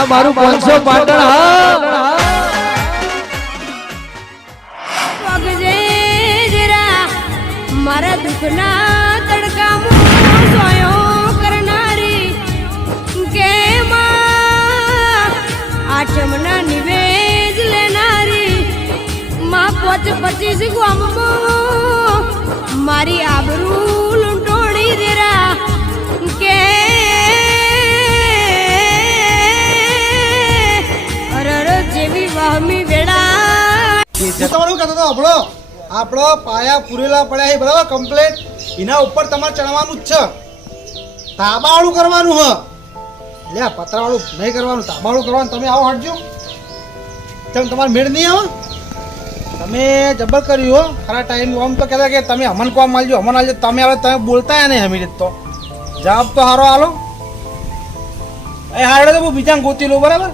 આ મારું 500 પાટણ હા પગજે જરા મારા દુઃખના તડકામાં સોયો કરનારી કે માં આઠમના નિવેદ લેનારી માં 25 ગામમાં મારી આબરૂ લૂંટોણી રેરા કે અરર જેવી વાહમી વેળા તમારું કહેતો હતો આપણો પાયા પૂરેલા પડ્યા છે બરાબર કમ્પ્લેટ એના ઉપર તમારે ચણવાનું જ છે તાબાવાળું કરવાનું હ લે પતરાવાળું નહીં કરવાનું તાબાવાળું કરવાનું તમે આવો હટજો તેમ તમારે મેળ નહીં આવો તમે જબર કર્યું હો ખરા ટાઈમ આમ તો કહેતા કે તમે અમન કોમ આલજો અમન આલજો તમે હવે તમે બોલતા નહીં હમી રીત તો જવાબ તો સારો આલો એ હારડે તો હું બીજાને ગોતી લઉં બરાબર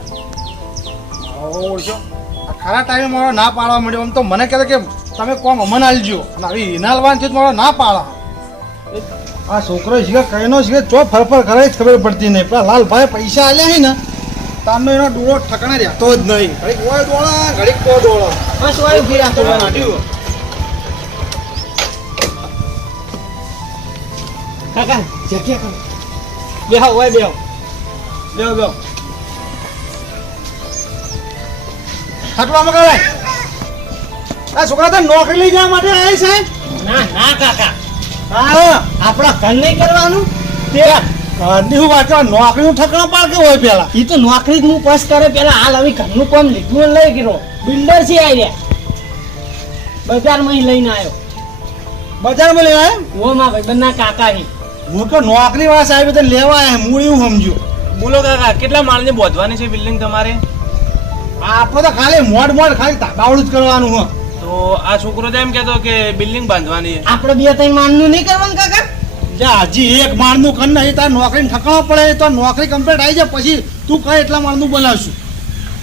ઓળશો ખરા ટાઈમે મારો ના પાડવા મળ્યો આમ તો મને કહેતા કે તમે કોમ અમન આલજો અને આવી ઇનાલવાન છે મારો ના પાડા આ છોકરો શીખે કઈનો શીખે ચો ફરફર કરે જ ખબર પડતી નહીં પેલા લાલભાઈ પૈસા આલ્યા છે ને તારનો એનો ડોળો ઠકણે રહેતો જ નહીં ઘડીક ઓય દોડા ઘડીક કો દોડો બસ ઓય ફીરા કરવા નાટ્યું કાકા જગ્યા કરો બેહો ઓય બેહો બેહો બેહો ખાટલામાં કરાય આ છોકરા તો નોકરી લઈ જવા માટે આવ્યા સાહેબ ના ના કાકા હા આપણા ઘર નહીં કરવાનું તે ઘરની હું વાત નોકરીનું ઠકણા પાડ કે હોય પેલા એ તો નોકરી જ હું પાસ કરે પેલા હાલ હવે ઘરનું કામ લીધું અને લઈ ગયો બિલ્ડર છે આવ્યા બજારમાં લઈને આવ્યો બજારમાં લેવા આવ્યા ઓ માં ભાઈબંધના કાકા છે હું તો નોકરી વાળા સાહેબ તો લેવા આવ્યા હું એવું સમજુ બોલો કાકા કેટલા માળની બોધવાની છે બિલ્ડિંગ તમારે આપણે તો ખાલી મોડ ખાલી તાબાવડું જ કરવાનું હ તો આ છોકરો તો એમ કહેતો કે બિલ્ડિંગ બાંધવાની છે આપણે બે ત્રણ માનનું નહીં કરવાનું કાકા જા હજી એક માળનું કર નહીં તાર નોકરી ઠકણો પડે તો નોકરી કમ્પ્લીટ આવી જાય પછી તું કહે એટલા માળનું બનાવશું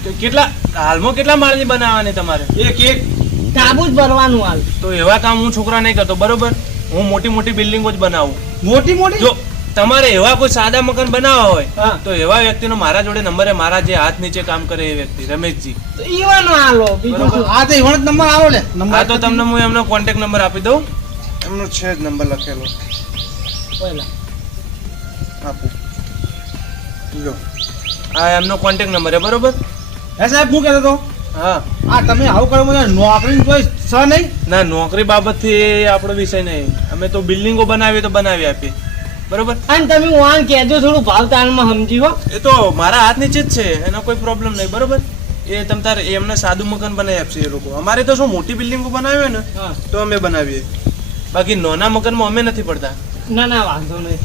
તો કેટલા હાલમાં કેટલા માળની બનાવવાની તમારે એક કાબુ જ ભરવાનું હાલ તો એવા કામ હું છોકરા નહીં કરતો બરોબર હું મોટી મોટી બિલ્ડિંગો જ બનાવું મોટી મોટી જો તમારે એવા કોઈ સાદા મકાન બનાવવા હોય હા. તો એવા વ્યક્તિનો મારા જોડે નંબર છે મારા જે હાથ નીચે કામ કરે એ વ્યક્તિ રમેશજી તો ઈવાનો હાલો બીજું શું આ તો એવાનો જ નંબર આવો લે હા તો તમને હું એમનો કોન્ટેક્ટ નંબર આપી દઉં એમનો છે જ નંબર લખેલો પહેલા આપું લો હા એમનો કોન્ટેક્ટ નંબર છે બરોબર હે સાહેબ હું કહેતો હતો હા આ તમે આવું કરો મને નોકરી કોઈ છે નહીં ના નોકરી બાબતથી એ આપણો વિષય નહીં અમે તો બિલ્ડિંગો બનાવીએ તો બનાવી આપીએ બરોબર અને તમે વાન કહેજો થોડું ભાવ તાલમાં સમજી હો એ તો મારા હાથ નીચે જ છે એનો કોઈ પ્રોબ્લેમ નહીં બરોબર એ તમ તારે એમને સાદું મકાન બનાવી આપશે એ લોકો અમારે તો શું મોટી બિલ્ડિંગો બનાવીએ ને હા. તો અમે બનાવીએ બાકી નાના મકાનમાં અમે નથી પડતા ના ના વાંધો નહીં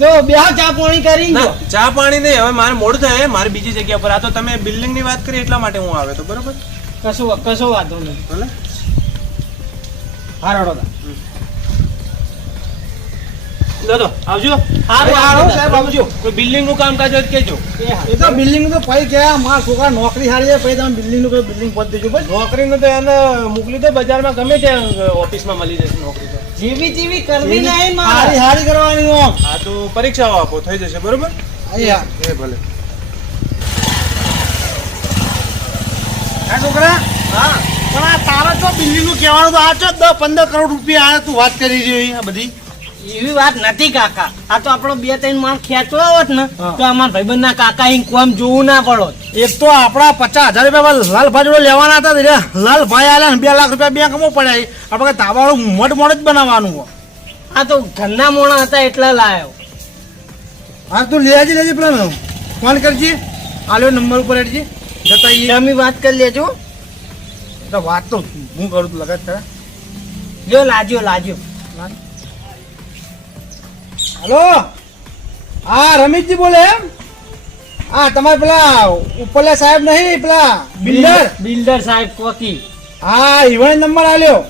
જો બે ચા પાણી કરી ના જો ચા પાણી નહીં હવે મારે મોડું થાય મારે બીજી જગ્યા પર આ તો તમે બિલ્ડિંગ ની વાત કરી એટલા માટે હું આવે તો બરોબર કશો વાંધો નહીં ભલે હારો દાદો આવજો હારો સાહેબ આવજો કોઈ બિલ્ડિંગ નું કામકાજ હોય તો કહેજો એ તો બિલ્ડિંગ તો પૈ ગયા મારા છોકરા નોકરી સારી છે પછી તમે બિલ્ડિંગ નું કોઈ બિલ્ડિંગ પદ દેજો બસ નોકરીનું તો એને મોકલી દો બજારમાં ગમે ત્યાં ઓફિસમાં મળી જશે નોકરી તો જેવી જેવી કરવી નહીં હારી મારે હારી કરવાની હો હા તો પરીક્ષાઓ આપો થઈ જશે બરોબર અહીંયા એ ભલે હા છોકરા હા પણ આ તારા તો બિલ્ડિંગ નું કહેવાનું તો આ ચો 10-15 કરોડ રૂપિયા આ તું વાત કરી રહી આ બધી એવી વાત નથી કાકા આ તો આપણો બે ત્રણ માણ ખેંચવા હોત ને હા. તો અમારા ભાઈબંધના કાકા અહીં કોમ જોવું ના પડો એક તો આપણા 50,000 રૂપિયા લાલભાઈ જોડે લેવાના હતા એટલે લાલભાઈ આલ્યા ને 2 લાખ રૂપિયા બેંકમાં પડ્યા આપણે ધાબાળું મોડ જ બનાવવાનું હોય આ તો ઘરના મોણા હતા એટલા લાયો હા તું લેજે પેલા ફોન કરજે આલ્યો નંબર ઉપર હેડજે જતા ઈ તમે વાત કરી લેજો તો વાત તો હું કરું તું લગાત ખરા જો લાજો હલો હા રમેશજી બોલે એમ હા તમારે પેલા ઉપરલા સાહેબ નહીં પેલા બિલ્ડર સાહેબ કોકી હા ઈવન નંબર આલ્યો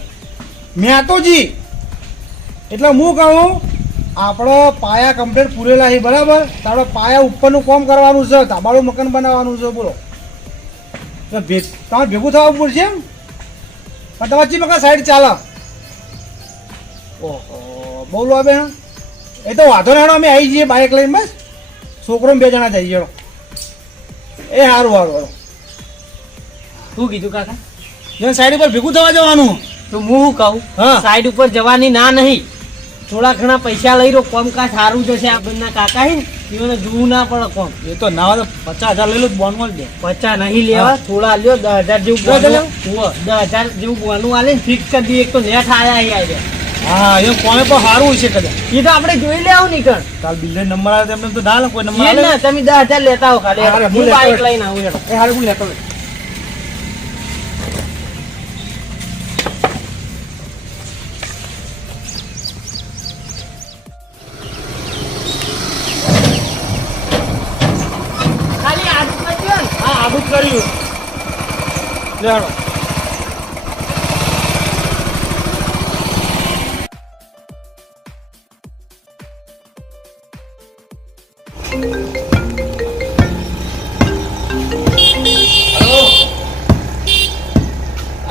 મેતોજી એટલે હું કહું આપણો પાયા કમ્પ્લીટ પૂરેલા છે બરાબર તારો પાયા ઉપરનું કામ કરવાનું છે ધાબાળું મકાન બનાવવાનું છે બોલો તમારે ભેગું થવા પડશે એમ પણ તમારે ચી મકાન સાઈડ ચાલે ઓહો બહુ લોબે એ તો વાંધો નહીં અમે આવી જઈએ બાઇક લઈને બસ છોકરો 2 જણા જઈએ એ હારું હારું શું કીધું કાકા? જો સાઈડ ઉપર ભેગું થવા જવાનું. તો હું શું કહું, હા. સાઈડ ઉપર જવાની ના નહીં, થોડા ઘણા પૈસા લઈ રહ્યો, કોમકાજ સારું જશે. આ બંને કાકા હે ને એને જોવું ના પડે કોમ. એ તો ના હોય તો 50,000 લઈ લો બોનમોલ દે. 50 નહીં લેવા, હા. થોડા લ્યો. 10,000 જેવું દસ બોનું. હોવે, 10,000 જેવું બોનું આલે ને ફિક્સ કરી દઈએ. એક તો નેટ આયા. હા એ કોમે પણ સારું છે કદાચ. એ તો આપણે જોઈ લેવું નીકળ. કાલ બિલ્ડર નંબર આવે તેમને તો ના લે કોઈ નંબર એ આવે ના, તમે 10,000 લેતા આવો ખાલી. હારે, હું હું લેતો બાઈક હોય. લઈને આવું હેડો. એ હારું હું લેતો હોય. ખાલી આદુ કરજો ને. હા આબુ જ કર્યું લે હાલો.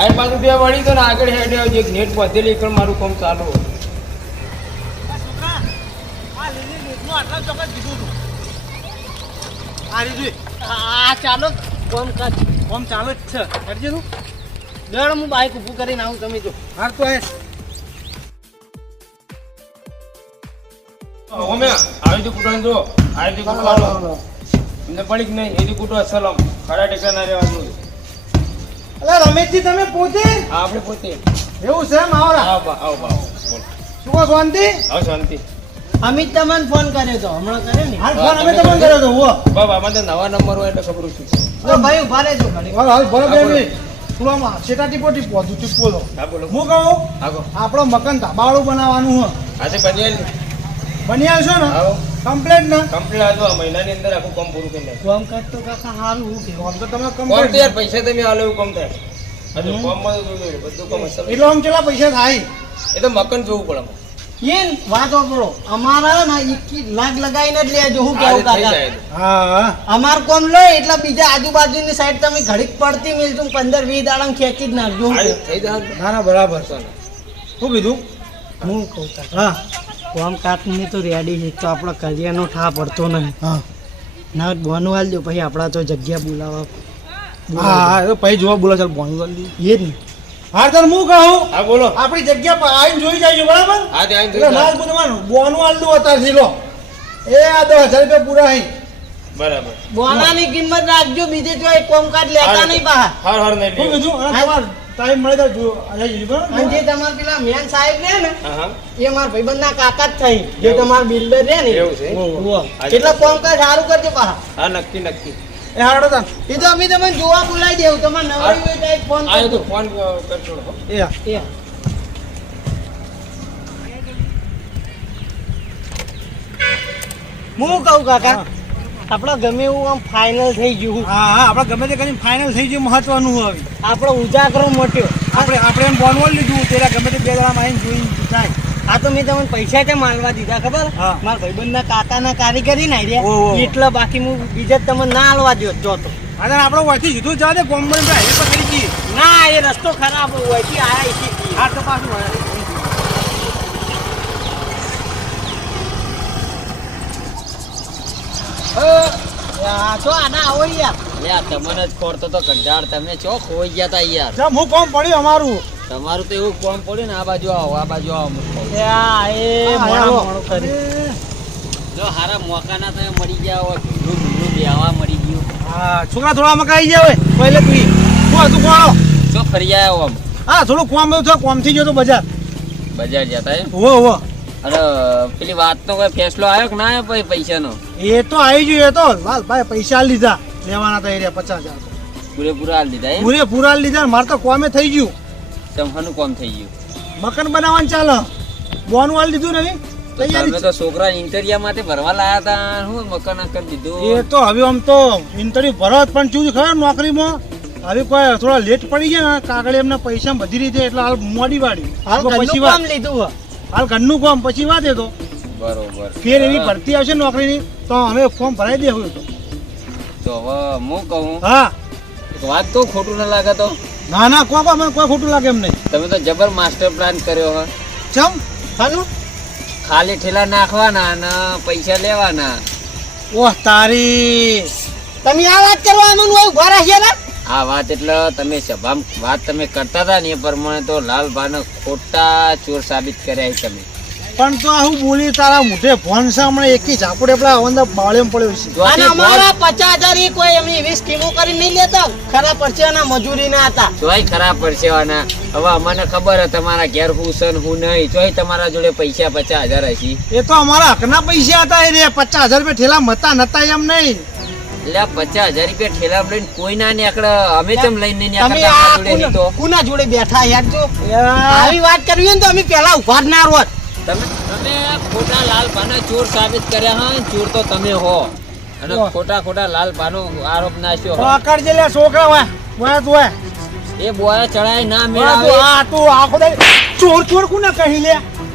આ બાજુ બે વળી તો ને આગળ હેડે આવજે નેટ વધેલી એકણ મારું કામ ચાલુ હા ચાલો, કોમકાજ કોમ ચાલે જ છે હેડજે તું. લેડ, હું બાઈક ઊભું કરીને આવું. તમે જો હાર તો એ અમે આવી તો કુટો જો આવી તો કુટો એમને પડી કે નહીં એથી કુટો સલામ ખડા ટેકા ના રહેવાનું અલા રમેશજી તમે પોતે આપણે પોતે એવું છે એમ આવરા આવો બા આવો બોલો શું કહો શાંતિ? આવો શાંતિ અમિત તમને ફોન કર્યો તો હમણાં કર્યો ને. હાલ ફોન અમે તમને કર્યો તો હો. બાબા અમારે નવા નંબર હોય એટલે ખબર છે તો ભાઈ ઉભા રહેજો ઘડી. હાલ હાલ બરાબર હા, બોલો. એમ થોડામાં સેટા ટીપો ટીપો હતું ટીપો લો. હા બોલો હું કહું આગો આપણો મકાન ધાબાવાળું બનાવવાનું હો. આજે બનિયાલ બની આવશો ને આવો કમ્પ્લેટ ને કમ્પ્લીટ આજો આ મહિનાની અંદર આખું કામ પૂરું કરી નાખો કોમકાજ તો કાકા સારું હું કહેવું. કોમ તો તમે કોમ તો યાર કમ્પ્લેટ પૈસા તમે આલો એવું કામ થાય હજુ કોમમાં તો જોયું બધું કામ અસર એટલે આમ કેટલા પૈસા થાય? એ તો મકાન જોવું પડે અમારે. એ વાત વાપરો, અમારા ને 21 લાખ લગાવીને જ લેજો. હું આજે કેવું થઈ કાકા, જાય તો. હા હા અમાર કોમ લો એટલે બીજા આજુબાજુની સાઈડ તમે ઘડીક પડતી મિલતું 15-20 દાડા ખેંચી જ નાખજો. હું આજે કહું. થઈ જાય તો. ના ના બરાબર શું કીધું? હું કહું કાકા, હા કોમ કાટની તો રેડી છે, તો આપણે કરિયાનો ઠા પડતો નહીં. હા ના બોનું આલ દો, પછી આપણા તો જગ્યા બોલાવા. હા હા એ પછી જોવા બોલો ચાલ બોની જલ્દી. એ જ ને. હા તાર હું કહું હા બોલો આપણી જગ્યા પર આવીને જોઈ જાય બરાબર. હા ત્યાં એટલે માલ બધું બોનું આલતું અત્યારથી લો એ આ 10,000 રૂપિયા પૂરા હઈ. બરાબર બોનાની કિંમત રાખજો, બીજે જો એક કોમ કાટ લેતા નહીં બહાર. હર હર નહીં શું લેવું. કીધું? અને તમારે ટાઈમ મળે તો જો આજે જજો બરાબર. અને જે તમારા પેલા મેન સાહેબ રહે ને, હા હા એ મારા ભાઈબંધના કાકા જ થઈ. જે તમારા બિલ્ડર રહે ને, એવું છે ઉવ્વ. એટલે કોમ કાજ સારું કરજો પાછા. હા નક્કી નક્કી એ હાડો તાર એ તો અમે તમને જોવા બોલાવી દેવું. તમારે નવરી હોય તો એક ફોન આ તો કરજો. ફોન કરજો હો. એ હા. એ. હું કહું કાકા, હા. આપણે ગમે એવું આમ ફાઇનલ થઈ ગયું. હા હા આપણે ગમે તે કરીને ફાઇનલ થઈ ગયું મહત્વનું હવે. આપણો ઉજાગરો મોટ્યો. આપણે એમ બોનવોલ લીધું તેરા ગમે તે બે જણામાં આવીને જોઈને થાય. આ તો મેં તમને પૈસા કેમ માલવા દીધા ખબર? હા. મારા ભાઈબંધના કાકાના કારીગરી ના ઓહો. રહ્યા એટલે બાકી હું બીજા જ તમને ના આલવા દો જોતો. અને આપણે વળથી સીધું જવા દે બોમ્બે હાઈવે પર કરી દઈએ. ના, એ રસ્તો ખરાબ હોય છે. આયા અહીંથી. આ તો પાછું વળે. આ તો આના આવો યાર. યાર તમને જ ખોરતો તો કંટાળ, તમે ચો ખોઈ ગયા તા યાર. જેમ હું કોમ પડ્યું અમારું. તમારું તો એવું કોમ પડ્યું ને, આ બાજુ આવો આ બાજુ આવો મુકો. એ હા, મોડા આવો. મોડું કરી. જો હારા મોકાના તમે મળી ગયા હોય, ભીલું બેવા મળી ગયું. હા છોકરા થોડા મકાઈ ગયા હોય પહેલે તું શું હતું કોણો? ચો ફરી આવ્યો આમ હા થોડું કોમ એવું થયું કોમથી ગયો તો બજાર. બજાર જતા એમ. હોવો હોવો અને પેલી વાતનો કોઈ ફેસલો આવ્યો કે ના આવ્યો પછી પૈસાનો? એ તો આવી ગયું એ તો લાલભાઈ પૈસા લીધા લેવાના હતા એ 50,000 પૂરેપૂરા હાલ દીધા એમ. પૂરે પૂરા લીધા મારે તો કોમે થઈ ગયું. ચમહાનું કોમ થઈ ગયું. મકાન બનાવવાનું ચાલે બોનું વાળ લીધું નહીં તમે તૈયારી તો છોકરા ઇન્ટરિયા માટે ભરવા લાયા હતા, શું મકાન કરી દીધું? એ તો હવે આમ તો ઇન્ટરવ્યુ ભરો જ પણ શું ખબર નોકરીમાં હવે કોઈ થોડા લેટ પડી ગયા ને કાગળ એમને પૈસા બધી રીતે એટલે હાલ મોડી વાળી હાલ પછી ઘરનું વાત કામ લીધું હે. હાલ ઘરનું કામ પછી વાત એ તો બરોબર. ફેર એવી ભરતી આવશે નોકરીની તો અમે ફોર્મ ભરાઈ દેવું તો તો હવે હું કહું હા એક વાત તો ખોટું ના લાગે તો? ના ના કોઈ મને કોઈ ખોટું લાગે એમ નહીં. તમે તો જબર માસ્ટર પ્લાન કર્યો હે. ચમ હાનું? ખાલી ઠેલા નાખવાના અને પૈસા લેવાના. ઓહ તારી તમે આ વાત કરવા અમને હોય ઉભા રાખ્યા ને આ વાત એટલે તમે સભામાં વાત તમે કરતા હતા ને એ પ્રમાણે તો લાલભાને ખોટા ચોર સાબિત કર્યા છે તમે. પણ તો હું બોલી તારા મોઢે ફોન છે હમણાં એકી ઝાપડે પેલા અવંદા બાળેમ પડ્યો છે. અને અમારા 50,000 કોઈ એમની એવી સ્કીમો કરી નહીં લેતા ખરા પરસેવાના મજૂરી ના હતા તોય ખરાબ પરસેવાના. હવે અમને ખબર હે તમારા ઘેર હું છે ને હું નહીં, તોય તમારા જોડે પૈસા 50,000 હશે. એ તો અમારા હકના પૈસા હતા એ રે 50,000 રૂપિયા ઠેલા મતા નતા એમ નહીં. એટલે આ 50,000 રૂપિયા ઠેલા લઈને કોઈ ના નીકળે, અમે તેમ લઈને નહીં તમે નીકળતા આ આપણા જોડે નહીં તો. કુના જોડે બેઠા યાર જો આવી વાત કરવી હોય ને તો અમે પેલા ઉભા જ ના રોત તમે ખોટા લાલભાને ચોર સાબિત કર્યા હા, ચોર તો તમે હો અને ખોટા લાલભાનો આરોપ નાખ્યો હો. પકડજે લે છોકરા હોય હોય તું હોય એ બોયા ચડાય ના તું મેળાવે. આ તું આખો દે ચોર ચોર કોને કહી લે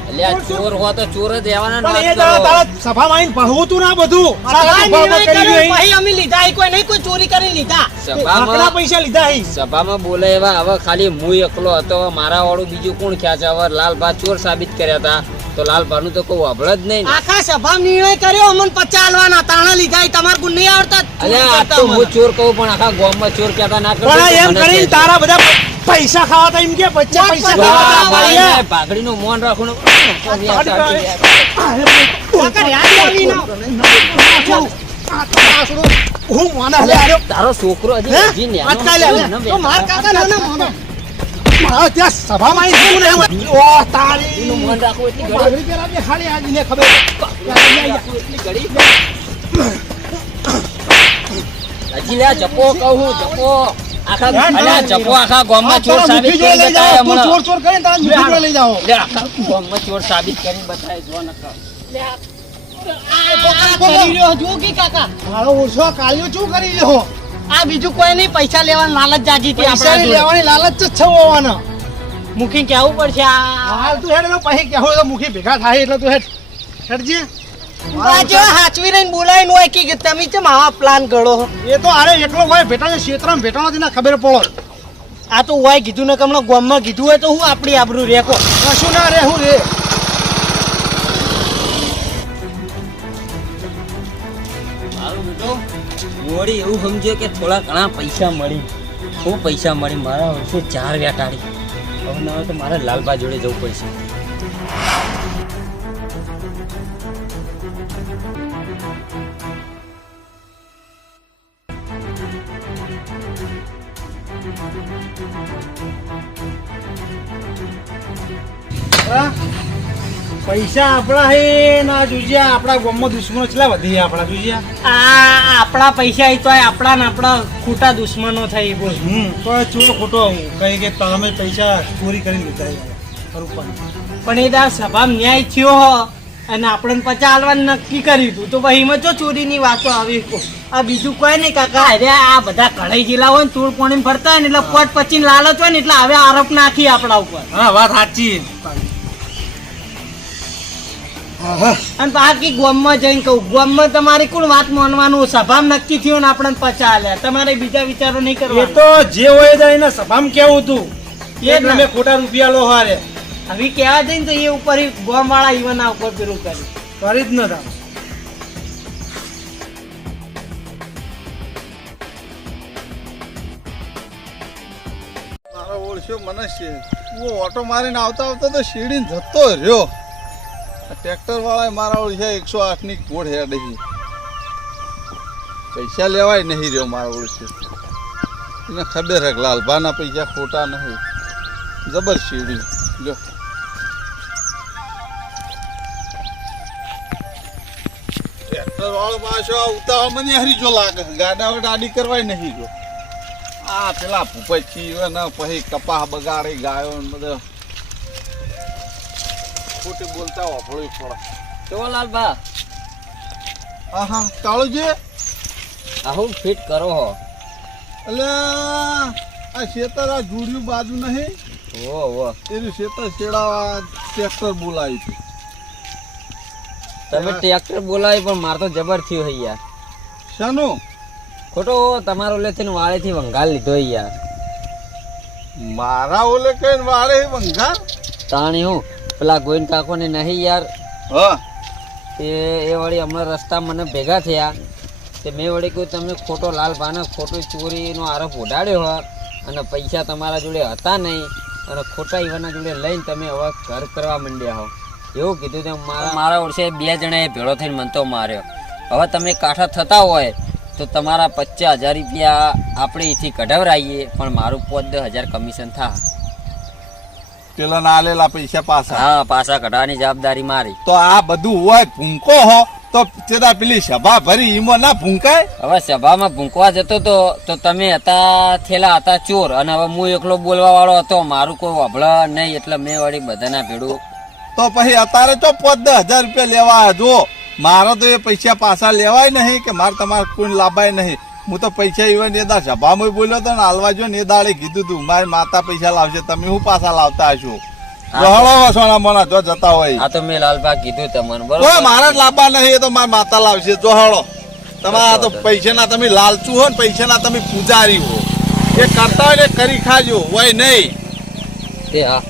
એટલે આ ચોર હો તો ચોર જ રહેવાના ને પણ એ વાત તારા કરો. તારા સભામાં આવીને ભહવું તું ના બધું આ નિર્ણય કર્યો પછી અમે લીધા એ કોઈ નહીં કોઈ ચોરી કરીને લીધા હકના સભામાં પૈસા લીધા હી સભામાં બોલે એવા હવે ખાલી હું એકલો હતો, મારા વાળું બીજું કોણ ખ્યાલ છે? હવે લાલભા ચોર સાબિત કર્યા હતા તો લાલભાનું તો કોઈ વાપરે જ નહીં ને. આખા સભા નિર્ણય કર્યો અમને 50 આલવાના તાણા લીધા એ તમારે ગુણ નહીં આવતા અલ્યા આ તો હું ચોર કહું પણ આખા ગામમાં ચોર કહેતા ના કરતો પણ એમ મને કરીને કે- તારા બધા પૈસા ખાવાતા એમ કે પૈસા પૈસા વાહ, ખાવાતા ભાઈ, ભાઈ. ને પાઘડીનું મોન રાખવું ને- કાકા યાદ આવી ના હું માના લે આર્યો તારો છોકરો હજી હે? હજી નેનો અટકાઈ લે, છે, લે. ને તો માર કાકા નાના મોના મારા ત્યાં સભામાં આવીને શું ને ઓ તારી એનું મોન રાખવું એટલી ઘડી. પાઘડી પહેરાવજે, ખાલી આજીને ખબર રાખવું એટલી ઘડી. હજી લે આ જપો કહું જપો આખા અલ્યા જપો આખા ગામમાં ચોર સાબિત કરીને બતાવે તું હમણાં. ચોર ચોર કરીને તારા મીઠી જોડે લઈ જાઓ લે આખા ગામમાં ચોર સાબિત કરીને બતાવે જો નકર. કરી રહ્યો જો કે કાકા મારો ઓછો કાલ્યો શું કરી લ્યો આ બીજું કોઈ નહીં પૈસા લેવાની લાલચ જાગી હતી પૈસા આપણા જોડે. લેવાની લાલચ જ છે હોવાના મૂકી કેવું પડશે આ હાલ તું હેડ એનો પછી કેવું તો મુખી ભેગા થાય એટલે તું હેડજે પાછો હાચવી રહીને બોલાવીને હોય કે તમે કેમ આવા પ્લાન કરો છો? એ તો અરે એકલો હોય ભેટા ક્ષેત્રમાં ભેટાનો થી ના ખબર પડો આ તો હોય કીધું ને કે હમણાં ગામમાં કીધું હોય તો હું આપણી આબરૂ રેકો કશું ના રે હું રે મારું બેટો મોડી એવું સમજ્યો કે થોડા ઘણા પૈસા મળી, ખૂબ પૈસા મળી, મારા વર્ષે 4 વેટાડી. હવે ના હોય તો મારે લાલબા જોડે જવું પડશે. હા? પૈસા આપણા હે ના જુજિયા આપણા ગામમાં દુશ્મનો કેટલા વધી આપણા જુજિયા આ આપણા પૈસા એ તો આપણા ને આપણા ખોટા દુશ્મનો થઈ બોલ તો એ ચોર ખોટો કહી કે તમે પૈસા ચોરી કરીને લીધા ખરું પણ એ દાર સભામાં ન્યાય થયો હો અને આપણને 50 આલવાનું નક્કી કર્યું હતું તો પછી એમાં જો ચોરીની વાતો આવી આ બીજું કોઈ નહીં કાકા અરે આ બધા કઢાઈ જેલા હોય ને ચોર કોણી ફરતા હોય ને એટલે પોટ પચીને લાલચ હોય ને એટલે હવે આરોપ નાખી આપણા ઉપર હા વાત સાચી અને બાકી ગામમાં જઈને કહું ગામમાં તમારી કોણ વાત માનવાનું સભામાં નક્કી થયું ને આપણને 50 આલ્યા તમારે બીજા વિચારો નહીં એ કરવા તો જે હોય જાય એના સભામાં કેવું હતું એ જ એ ને. તમે ખોટા રૂપિયા લો હારે હવે કહેવા જઈને તો એ ઉપર ગામ વાળા ઈવનના ઉપર પેલું કર્યું કરી જ નતા મારો ઓળખ્યો મને છે હું ઓટો મારીને આવતા આવતા તો શીડીને જતો રહ્યો ટ્રેક્ટર વાળાએ મારા ઓળખ્યા 108 ની ઘોડ હેડી પૈસા લેવાય નહીં રહ્યો મારો ઓળખ્યો એને ખબર હે કે લાલભાના પૈસા ખોટા નહીં જબર શીડી લ્યો ટ્રેક્ટર વાળો પાછો ઉતાવળ મને હરી જો લાગે ગાડા ગાડી કરવાય નહીં જો આ પેલા ભૂપતજી ને પછી કપાહ બગાડી ગાયો ને બધો ખોટી બોલતા વાપરવી પડે કેવો લાલબા હા હા કાળુજી આવું ફિટ કરો હો. એટલે આ ખેતર આ જુડિયું બાજુ નહીં ઓ એનું ખેતર છેડાવા ટ્રેક્ટર બોલાવી છે તમે ટ્રેક્ટર બોલાવી પણ માર તો જબર થયું હે યાર. શાનું ખોટો તમારો લેથી વાળેથી વંગાલ લીધો હે યાર. મારા ઓલે કઈ વાળે બંગાર તાણી હું પેલા ગોવિંદ કાકો ને નહીં યાર હા એ વળી હમણાં રસ્તા મને ભેગા થયા તે મેં વળી કહ્યું તમે ખોટો લાલભાને ખોટો ચોરીનો આરોપ ઉડાડ્યો હોત અને પૈસા તમારા જોડે હતા નહીં અને ખોટા ઈવાના જોડે લઈને તમે હવે ઘર કરવા માંડ્યા હો એવું કીધું તેમ મારા વર્ષે 2 જણાએ ભેળો થઈને મને તો માર્યો. હવે તમે કાઠા થતા હોય તો તમારા 50,000 રૂપિયા આપણે અહીંથી કઢાવરાઈએ પણ મારું 5-10,000 કમિશન થાય. પેલા ના આલેલા પૈસા પાછા. હા પાછા કઢાવવાની જવાબદારી મારી. તો આ બધું હોય ભૂંકો હો તો તેના પેલી સભા ભરી ઈમાં ના ભૂંકાય. હવે સભામાં ભૂંકવા જતો તો તમે હતા થેલા હતા ચોર અને હવે હું એકલો બોલવા વાળો હતો મારું કોઈ વાભળા નહીં એટલે મેં વળી બધાના ભેડું. તો પછી અત્યારે તો 5-10,000 રૂપિયા લેવા જો મારે તો એ પૈસા પાછા લેવાય નહીં કે મારે તમારે કોઈ લાભાય નહીં. હું તો પૈસા ઈવન એ દા સભામાં બોલ્યો હતો ને હાલવા જો ને એ દાડે કીધું તું મારી માતા પૈસા લાવશે તમે હું પાછા લાવતા હશો. રહળો વસવાના મોના જો જતા હોય. આ તો મેં લાલબા કીધું તમને કોઈ બરોબર. મારા જ લાભા નહીં એ તો મારી માતા લાવશે જો હળો. તમારા તો પૈસાના તમે લાલચુ હો ને પૈસાના તમે પૂજારી હો. એ કરતા હોય ને કરી ખાજો હોય નહીં. તે હા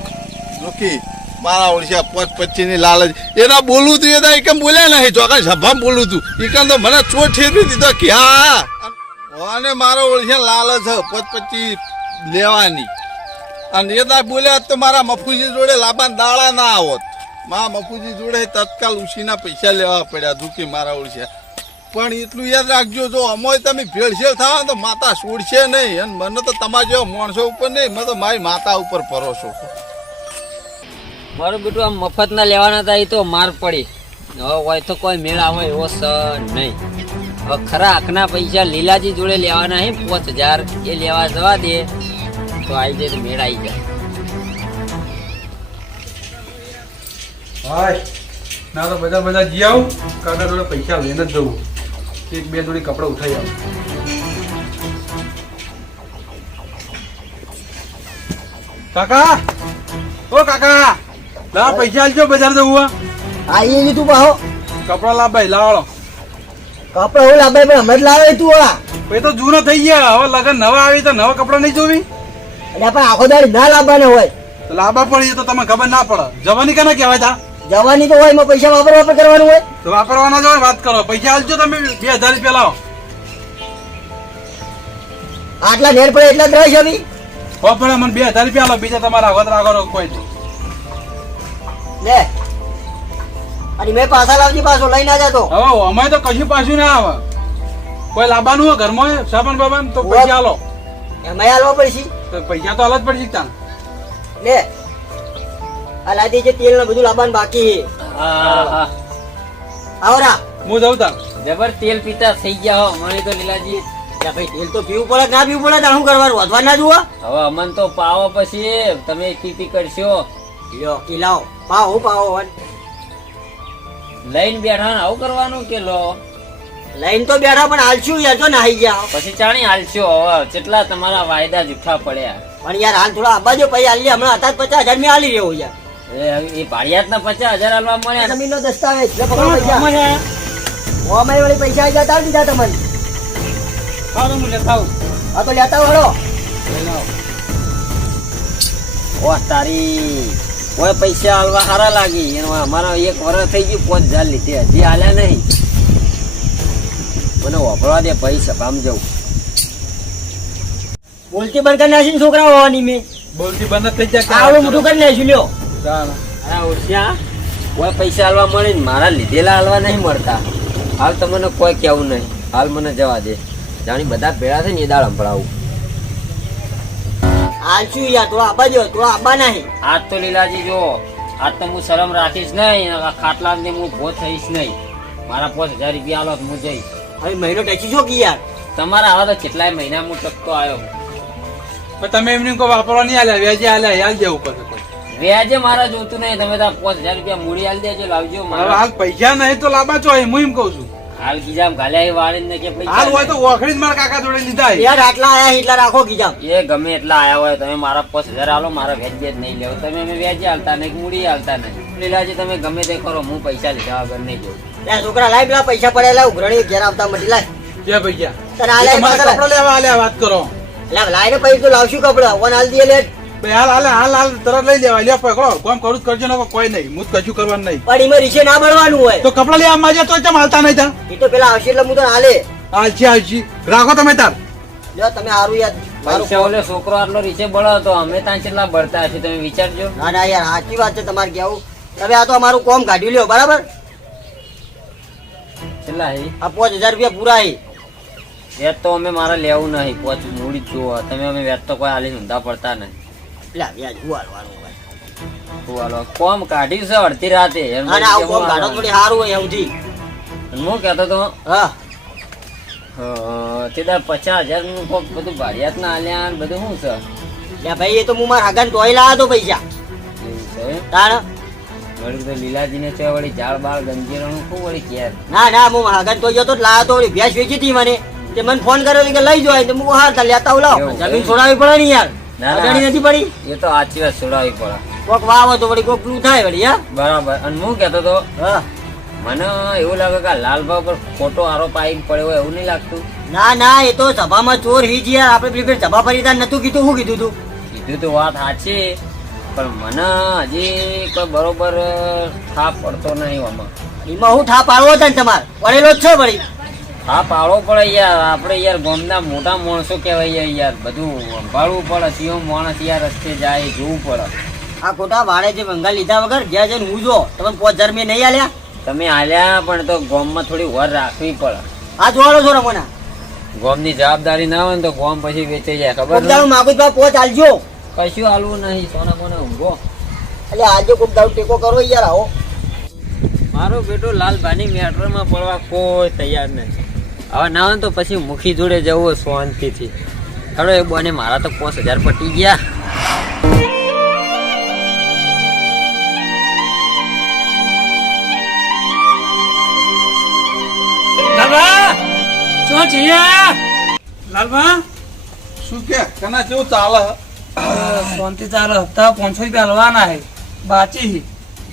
જોકી મારા ઓળખ્યા 5-25 ની લાલચ એના બોલું તું એ કેમ બોલ્યા નહીં ચોકા સભામાં બોલું તું એ તો મને ચોટ ઠેરવી દીધો કે હા અને મારો ઓળખ્યા લાલચ 5-25 લેવાની અને એ બોલ્યા તો મારા મફુજી જોડે લાંબા દાડા ના આવત. મારા મફુજી જોડે તત્કાલ ઉછીના પૈસા લેવા પડ્યા દુઃખી મારા ઓળખ્યા. પણ એટલું યાદ રાખજો જો અમોય તમે ભેળસેળ થાવ તો માતા છોડશે નહીં અને મને તો તમારા જેવા માણસો ઉપર નહીં મને તો મારી માતા ઉપર ભરોસો. મારું બેટું આમ મફત ના લેવાના હતા એ તો માર પડી. હવે હોય તો કોઈ મેળ આવે એવો સ નહીં. હવે ખરા આંખના પૈસા લીલાજી જોડે લેવાના હે 5,000 એ લેવા જવા દે તો આવી જાય તો મેળ આવી જાય. હાય ના તો બધા જી આવું કાકા જોડે પૈસા લઈને જ જવું. 1-2 જોડી કપડા ઉઠાઈ આવું. કાકા ઓ કાકા લા પૈસા આલજો બજાર જવું. આઈ લીધું પાહો કપડા લાવ ભાઈ લાવાળો. કપડા હું લાવે પણ હમણાં જ લાવે તું આ એ તો જૂનો થઈ ગયા હવે લગન નવા આવી તો નવા કપડા નહીં જોવી. એટલે પણ આખો દાડી ના લાવવાના હોય તો લાંબા પડી તો તમને ખબર ના પડે. જવાની કાને કહેવાય તા જવાની તો હોય એમાં પૈસા વાપરવા કરવાનું હોય તો વાપરવાના જ હોય. વાત કરો પૈસા આલજો તમે 2,000 રૂપિયા લાવો. આટલા નેર પડે એટલા જ રહે છે બી હો પણ મને 2,000 રૂપિયા આલો બીજા તમારા આગળ રાખો કોઈ નહીં. લે અને મેં પાછા લાવજી પાછો લઈ ના જતો હવે અમારે તો કશું પાછું ના આવે. કોઈ લાવવાનું હોય ઘરમાં સાબન બાબન તો પૈસા આલો. એમાં હાલવા પડશે તો પૈસા તો હાલ જ પડશે ત્યાં. લે આ લાદી છે તેલ ને બધું લાવવાનું બાકી છે હા હા આવરા હું જઉં તાર. જબર તેલ પીતા થઈ ગયા હો મને તો લીલાજી. લે ભાઈ તેલ તો પીવું પડે ના પીવું પડે તાર શું કરવાનું વધવા ના જુઓ હવે અમન તો પાવો પછી તમે પીપી કરશો. લ્યો ઈ લાવો પાવો પાવો લઈને બેઠા ને આવું કરવાનું કે લો લઈને તો બેઠા પણ હાલશું યાર તો નાહી ગયા પછી ચાણી હાલશો. હવે કેટલા તમારા વાયદા જૂઠા પડ્યા. પણ યાર હાલ થોડા આબાજો પૈસા હાલી હમણાં હતા 50,000 મેં હાલી રહ્યો યાર એ ભાડિયાત ના 50,000 હાલવા મળ્યા. જમીન નો દસ્તાવેજ લે પકડો પૈસા ઓમાઈ વાળી પૈસા આવી જતા દીધા તમને સારું હું લેતા આવું. આ તો લેતા વળો ઓ તારી ઓય પૈસા હાલવા સારા લાગી એનો અમારા 1 વર્ષ થઈ ગયું 5,000 લીધે હજી હાલ્યા નહીં. મને વાપરવા દે પૈસા ભામ જવું. બોલતી બંધ કરી નાખી છોકરા હોવાની મેં બોલતી બંધ થઈ જાય. આવડું મોટું કરી નાખ્યું લ્યો ચાલ અરે ઓળખ્યા ઓય પૈસા હાલવા મળે ને મારા લીધેલા હાલવા નહીં મળતા. હાલ તમને કોઈ કેવું નહીં. હાલ મને જવા દે જાણી બધા ભેળા છે ને એ દાળ સંભળાવું. હાલશું યાર થોડા આબાજો થોડા આબા નહીં આજ તો લીલાજી જો આજ તો હું શરમ રાખીશ નહીં. ખાટલા ને હું ભો થઈશ નહીં. મારા 5,000 રૂપિયા હાલો હું જઈશ. હવે મહિનો ટચી છો કે યાર તમારા આવા તો કેટલાય મહિના હું ટકતો આવ્યો. પણ તમે એમને કોઈ વાપરવા નહીં આલ્યા વ્યાજે આલ્યા હાલ જવું પડે. વ્યાજે મારા જોતું નહીં. તમે તો 5,000 રૂપિયા મૂડી હાલ દેજો લાવજો. હવે મારા હાલ પૈસા નહીં તો લાંબા છો હું એમ કઉ છું. હાલ ગીજામ ઘાલ્યા વાળી ને કે હાલ હોય તો પૈસા ઓખડી જ મારા કાકા જોડે લીધા. યાર આટલા આયા એટલા રાખો કીધા એ ગમે એટલા આયા હોય તમે મારા 5,000 હાલો. મારા વ્યાજે જ નહીં લેવો. તમે અમે વ્યાજે હાલતા નહીં મૂડી હાલતા નહીં. લીલાજી તમે ગમે તે કરો હું પૈસા લીધા વગર નહીં જવું. લે છોકરા લાઈ પેલા પૈસા પડેલા ઉઘરણી ઘેર આવતા મટી લાય કે પૈસા તને આલે તમારા કપડા લેવા આલ્યા વાત કરો. લે લાઈને પૈસા તો લાવશું કપડા વન હાલ દે લે ભાઈ હાલ તરત લઈ લેવા લે પકડો કોમ કરું કરજો ને કોઈ નહીં હું કશું કરવાનું નહીં. પણ એમાં રીસે ના મળવાનું હોય તો કપડા લેવા માંગે તો ચમ હાલતા નહીં તા. એ તો પેલા આવશે એટલે હું તો હાલે આલજી રાખો તમે તાર જો તમે હારું યાર પૈસા ઓલે છોકરો આટલો રીચે બળો હતો અમે ત્યાં કેટલા બળતા હશે તમે વિચારજો. ના ના યાર સાચી વાત છે તમારે કેવું. હવે આ તો અમારું કોમ કાઢી લ્યો બરાબર. કેટલા હે આ 5000 રૂપિયા પૂરા હે. વ્યાજ તો અમે મારે લેવું નહીં, પોચ મૂડી જ જોવો તમે. અમે વ્યાજ તો કોઈ હાલી ઊંધા પડતા નહીં. એટલે વ્યાજ ઉવાળવાનું હોય. હાલો કોમ કાઢ્યું છે અડધી રાતે. અને આવું કોમ કાઢો થોડી સારું હોય એવથી. હું કહેતો તો હા તે 50,000 નું કોક બધું ભાડિયાત ના આલ્યા ને બધું શું છે? લે ભાઈ એ તો હું મારા હગાને તોય લાવ્યો તો પૈસા એવું છે તાણ. વળી તો લીલાજીને છે વળી ઝાડ બાળ ગંજીરાનું ખૂબ વળી ઘેર. ના ના હું મારા હગાને તોય જતો જ લાવ્યો તો વળી ભેંસ વેચી હતી મને. તે મને ફોન કર્યો કે લઈ જાય તો હું હા લેતા આવું લાવ. એવું છે? જમીન છોડાવી પડે ને યાર. ના, ના. અડાણી નથી પડી. એ તો સાચી વાત છોડાવી પડે. કોક વાવો તો વળી કોક પેલું થાય વળી હા. બરાબર. અને હું કહેતો તો હા મને એવું લાગે કે આ લાલભાઈ પર ખોટો આરોપ આવી પડ્યો હોય એવું નહીં લાગતું? ના ના એ તો સભામાં ચોર હી જ યાર. આપણે પેલી સભા ફરીદાર નતું કીધું. શું કીધું તું? કીધું તો વાત સાચી, પણ મને હજી કોઈ બરોબર થાપ પડતો નહીં આમાં. એમાં હું ઠા પાડવો હતા ને તમારે પડેલો જ છે વળી. હા પાડવો પડે યાર. આપણે યાર ગામના મોટા માણસો કહેવાય યાર. બધું સંભાળવું પડે. સીઓ માણસ યાર રસ્તે જાય જોવું પડે. આ ખોટા ભાડે જે ભંગાર લીધા વગર જ્યાં જઈને હું જો તમે 5000 મેં નહીં આલ્યા. તમે આલ્યા પણ તો ગામમાં થોડી વર રાખવી પડે. આ જોડો છો રમોના ગામની જવાબદારી ના હોય ને તો ગામ પછી વેચાઈ જાય. ખબર કોક દાડું માગું તો પોચ આલજો. કશું હાલવું નહીં. સોના મને ઊંઘો. એટલે આજે કોક દાડું ટેકો કરો યાર. આવો મારો બેટો લાલભાની મેટરમાં પડવા કોઈ તૈયાર નહીં. હવે ના હોય ને તો પછી મુખી જોડે જવું શાંતિથી. ખરો એ બોને મારા તો 5000 પટી ગયા. લાલબા શું કે કના કેવું ચાલે શાંતિ ચાલે. હપ્તા 500 રૂપિયા હલવાના હે બાચી.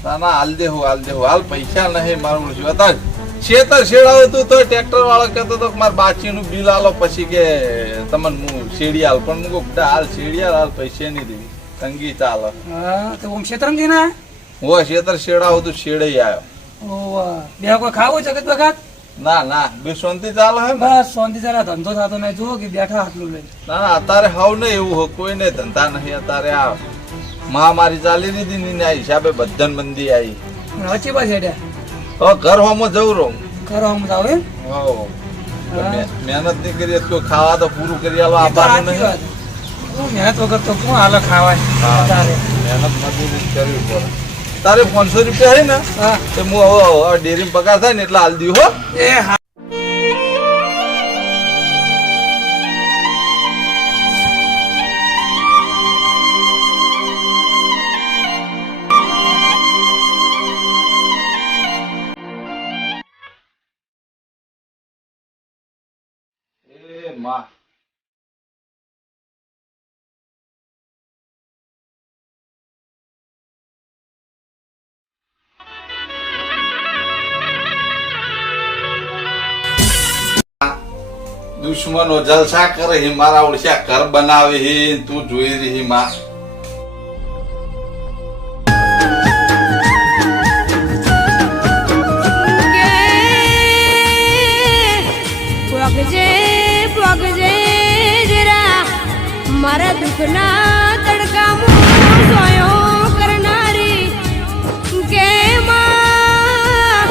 તાના હાલ દેહો હાલ પૈસા નહીં મારું ઓળખ્યું હતા શેતર શેડાવે તું તો ટ્રેક્ટર વાળો કહેતો તો મારે બાચીનું બિલ આલો પછી કે તમને હું શેડી હાલ પણ હું કહું હાલ શેડી હાલ પૈસા નહીં દેવી તંગી ચાલે. હા તો ઓમ શેતરંગી ના હો શેતર શેડાવું તું શેડે આવ્યો. ઓવા બે કોઈ ખાવું જગત બગાત. ના બે શાંતિ ચાલે હે ને? બસ શાંતિ ચાલે. ધંધો થતો નહીં. જુઓ કે બેઠા આટલું લઈ. ના અત્યારે હાવ નહીં એવું હોય કોઈ નહીં ધંધા નહીં અત્યારે. આ મહામારી ચાલી દીધી ને એના હિસાબે બધાને મંદી આવી. વચ્ચે પાછ હેડ્યા હવે ઘર હોમાં જવું રહું. કરો આમ જાવ એમ. હો મહેનત નહીં કરીએ તો ખાવા તો પૂરું કરી આલો આપવાનું નહીં. મહેનત વગર તો કોણ હાલ ખાવાય તારે. મહેનત મજૂરી જ કરવી પડે. તારે 500 રૂપિયા હે ને હા તો હું હવે ડેરી પગાર થાય ને એટલે હાલ દઉં હો. એ હા એ માં દુશ્મનો જલસા કરે હે મારા ઓળશા ઘર બનાવે હે તું જોઈ રહી માં. પગજે જરા મારા દુઃખના તડકામાં સોયો કરનારી કે માં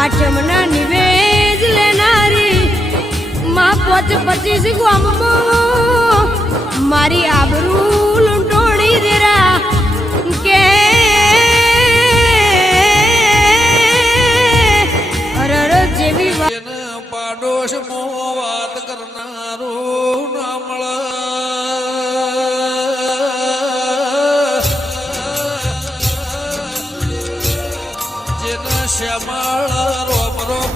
આઠમના નિવેદ લેનારી માં 25 ગામમાં મારી આબરૂ લૂંટોડી દેરા કે અરર જેવી પાડોશ વાત કરનારો ના મળે. જેના શ્યામાળ રોમ રોમ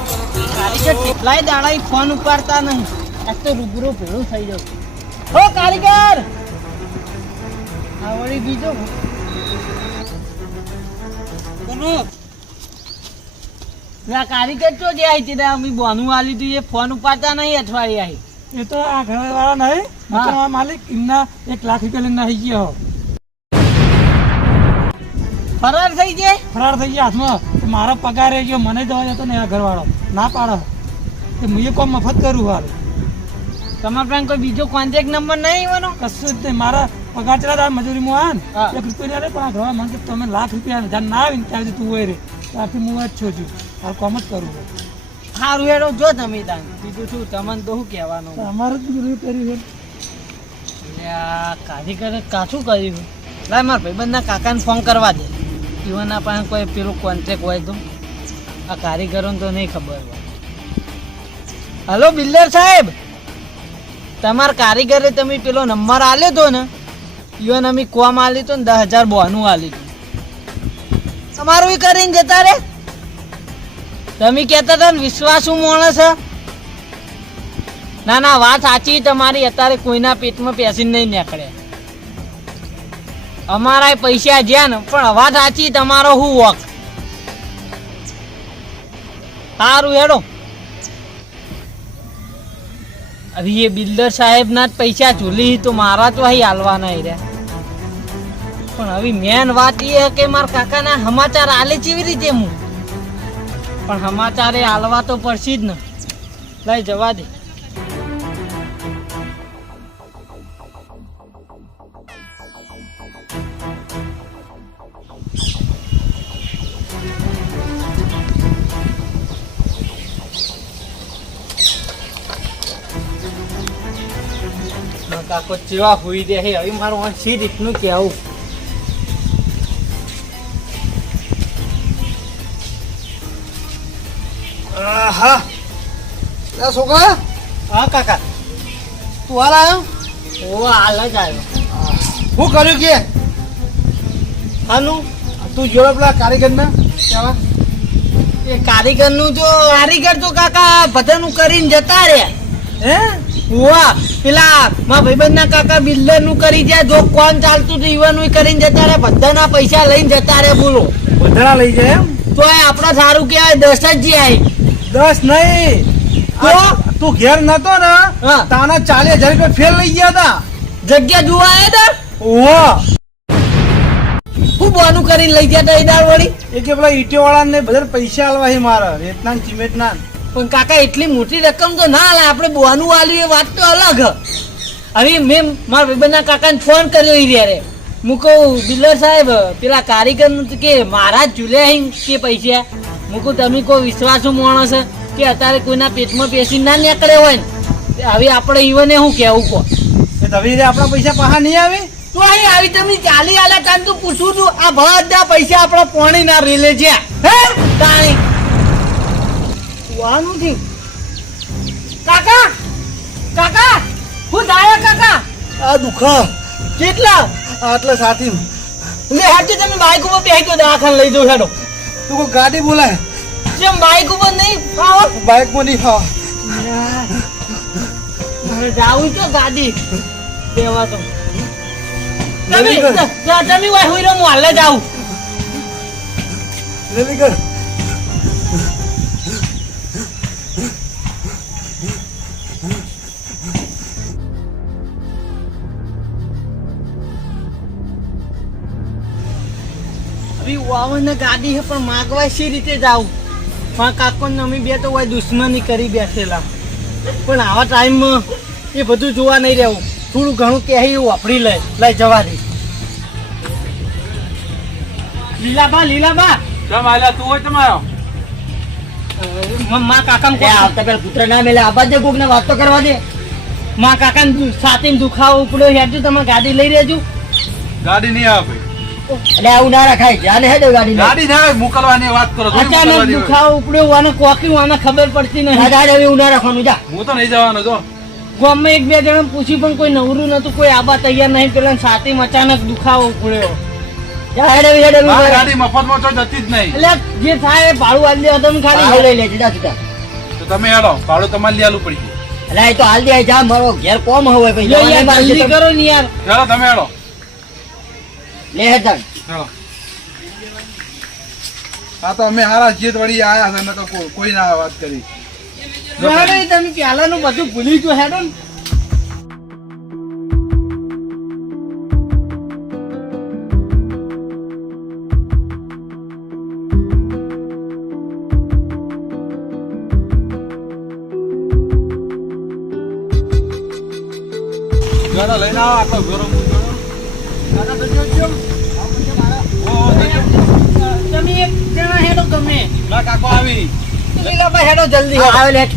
કારીગર કેટલાય દાડા ફોન ઉપાડતા નહીં. આજ તો રૂબરૂ ભેળું થઈ જવું. હો કારીગર આ વળી બીજો કોનો ના કારીગર તો જે આવી હતી અમે બોનું આલી તું એ ફોન ઉપાડતા નહીં. અઠવાડિયે આવી એ તો આ ઘર વાળા નહીં મકાનના માલિક એમના 1 લાખ રૂપિયા લઈને આવી ગયો. ફરાર થઈ જાય. ફરાર થઈ ગયા હાથમાં. મારો પગાર એ ગયો મને જવા જતો ને આ ઘરવાળો ના પાડે. કે હું એ કોમ મફત કરું હાલ. તમારા પાસે કોઈ બીજો કોન્ટેક્ટ નંબર નહીં એવાનો? કશું જ નહીં. મારા પગાર ચલા મજૂરીમાં આવે ને 1 રૂપિયા લે, પણ આ ઘણા મને તમે ₹1,00,000 ધ્યાન ના આવે ને ત્યારે તું હોય રે ત્યારથી હું જ છું હાલ કોમ જ કરું. સારું હેડો જો તમે તાન બીજું શું તમને તો શું કહેવાનું. અમારે જ કર્યું છે કારીગરે કાચું કર્યું. લાય મારા ભાઈબંધના કાકાને ફોન કરવા દે. ઈવનના પાસે કોઈ પેલું કોન્ટ્રાક્ટ હોય તો આ કારીગરોને તો નહીં ખબર હોય. હલો બિલ્ડર સાહેબ, તમારા કારીગરે તમે પેલો નંબર આલ્યો હતો ને, ઈવન અમે કોમ આલી તો ને 10,000 બોનું આલી. તમારું એ કરીને જતા રે. તમે કહેતા હતા ને વિશ્વાસુ માણસ. ના ના વાત સાચી તમારી. અત્યારે કોઈના પેટમાં પેસીને નહીં નીકળે. અમારા પૈસા જ્યાં ને પણ વાત સાચી તમારો શું વોક. સારું હેડો. હવે એ બિલ્ડર સાહેબ ના જ પૈસા ઝૂલી તો મારા તો અહીં હાલવાના રહ્યા. પણ હવે મેન વાત એ કે મારા કાકાના સમાચાર આલે કેવી રીતે હું. પણ સમાચારે હાલવા તો પડશે જ ને. લઈ જવા દે. કાકો ચેવા હોઈ દે હે. હવે મારું સી રીતનું કેવું. હા છોકરા. હા કાકા. તું હાલ આવ્યો? ઓ હાલ જ આવ્યો. શું કર્યું કે હાનું તું જોડે પેલા કારીગરના કહેવા? એ કારીગરનું તો કારીગર તો કાકા બધાનું કરીને જતા રહ્યા. હે વાહ પેલા મારા ભાઈબંધના કાકા બિલ્ડર નું કરી જાય. જો કોણ ચાલતું હતું ઈવાનું કરીને જતા રહ્યા. બધાના પૈસા લઈને જતા રહ્યા. બોલો બધા લઈ જાય એમ? તો આપડે સારું કહેવાય 10 જ જાય. 10 નહીં તો તું ઘેર નતો ને હા. તાના 40,000 રૂપિયા ફેર લઈ ગયા હતા. જગ્યા જોવા આવ્યા ઓહો હું બોનું કરીને લઈ ગયા હતા. એ દાળ વળી એ કે પેલા ઈટો વાળા ને બધા પૈસા આલવા છે મારા રેતના ને સિમેન્ટના. પણ કાકા એટલી મોટી રકમ તો ના હાલે. આપણે બોનું આલ્યું એ વાત તો અલગ. હવે મેં મારા ભાઈબંધના કાકાને ફોન કર્યો યારે. હું કહું બિલ્ડર સાહેબ પેલા કારીગર નું કે મારા જ ઝૂલ્યા કે પૈસા. હું કહું તમે કોઈ વિશ્વાસુ માણસ કે અત્યારે કોઈના પેટમાં પેસી ના નીકળે હોય ને. હવે આપણે ઈવને શું કહેવું કહો. હવે આપણા પૈસા પાછા નહીં આવે તો અહીં આવી તમે ચાલી આલે તાન તું પૂછું છું. આ બધા પૈસા આપણા પોણી ના રેલે છે. હે તાણી વાનું થી કાકા કાકા હું દાયા કાકા. આ દુખા કેટલા આટલા સાથી લે હેડ તમે બાઈક ઉપર બેસી ગયો દવાખાને લઈ જાઓ. હેડો તું કોઈ ગાડી બોલાય. જેમ બાઈક ઉપર નહીં ફાવો. બાઇક માં નહીં ફાવ. જાવું તો ગાડી દેવા તો જલ્દી કર. તમે વાય હોઈ રહ્યો હું હાલે જાઉં. જલ્દી કર. વાવન ગાડી છે પણ માગવા શી રીતે જાવું. મારા કાકો ને અમે બે તો હોય દુશ્મની કરી બેઠેલા. પણ આવા ટાઈમમાં એ બધું જોવા નહીં રહેવું. થોડું ઘણું કહે એવું વાપરી લઈ જવા દે. લીલાબા લીલાબા કેમ આલ્યા તું હોય તમારો? મા કાકા આવતા પેલા પુત્ર ના મેલે આબાદ દે કોક ને વાત તો કરવા દે. મા કાકા સાથે દુખાવો ઉપડ્યો હેડજો. તમે ગાડી લઈ રહેજો. ગાડી નહીં આવે ભાઈ. એટલે આવું ના રખાય. જાને હે દે ગાડી ગાડી ના આવે મોકલવાની વાત કરો. થોડી અચાનક મોકલવાની હોય. દુખાવો ઉપડ્યો વાને કોકી વાને ખબર પડતી નહીં. ગાડી એવું ના રાખવાનું. જા હું તો નહીં જવાનો જો. ગામમાં એક બે જણા પૂછ્યું પણ કોઈ નવરું નતું. કોઈ આબા તૈયાર નહીં. પેલા સાથે અચાનક દુખાવો ઉપડ્યો. જા હેડે હેડે આ ગાડી મફતમાં તો જતી જ નહીં. એટલે જે થાય એ ભાડું આલી દે તમે ખાલી. લઈ લે સીધા સીધા. તો તમે હેડો ભાડું તમારે લઈ આલું પડી ગયું. એટલે એ તો હાલ દે. જા મારો ઘેર કોમ હોય પછી યો જવાને યાર મારે જલ્દી છે. કરો ને યાર. હેડો તમે હેડો. લે હેડ જા. હેડો. આ તો અમે હારા જીત વળી આયા છે. અમે તો કોઈ ના વાત કરી. યાર એ તમે પહેલાનું બધું ભૂલી ગયો. હેડો ને. ગાડા લઈને આવો આટલો ગરમ ગાડા તો જોજો તમે એક જણા હેડો ગમે ના કાકો આવી લીલાભાઈ હેડો જલ્દી આવે લેટ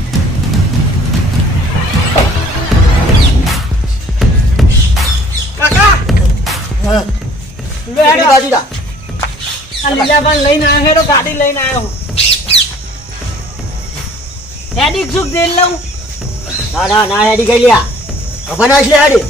કાકા પેલી બાજુ જા આ લીલાભાઈ લઈને આવ્યો હેડો ગાડી લઈને આવ્યો હેડી સુખ દે લઉં ના ના ના હેડી ગઈ લ્યા ખબર ના છે હેડી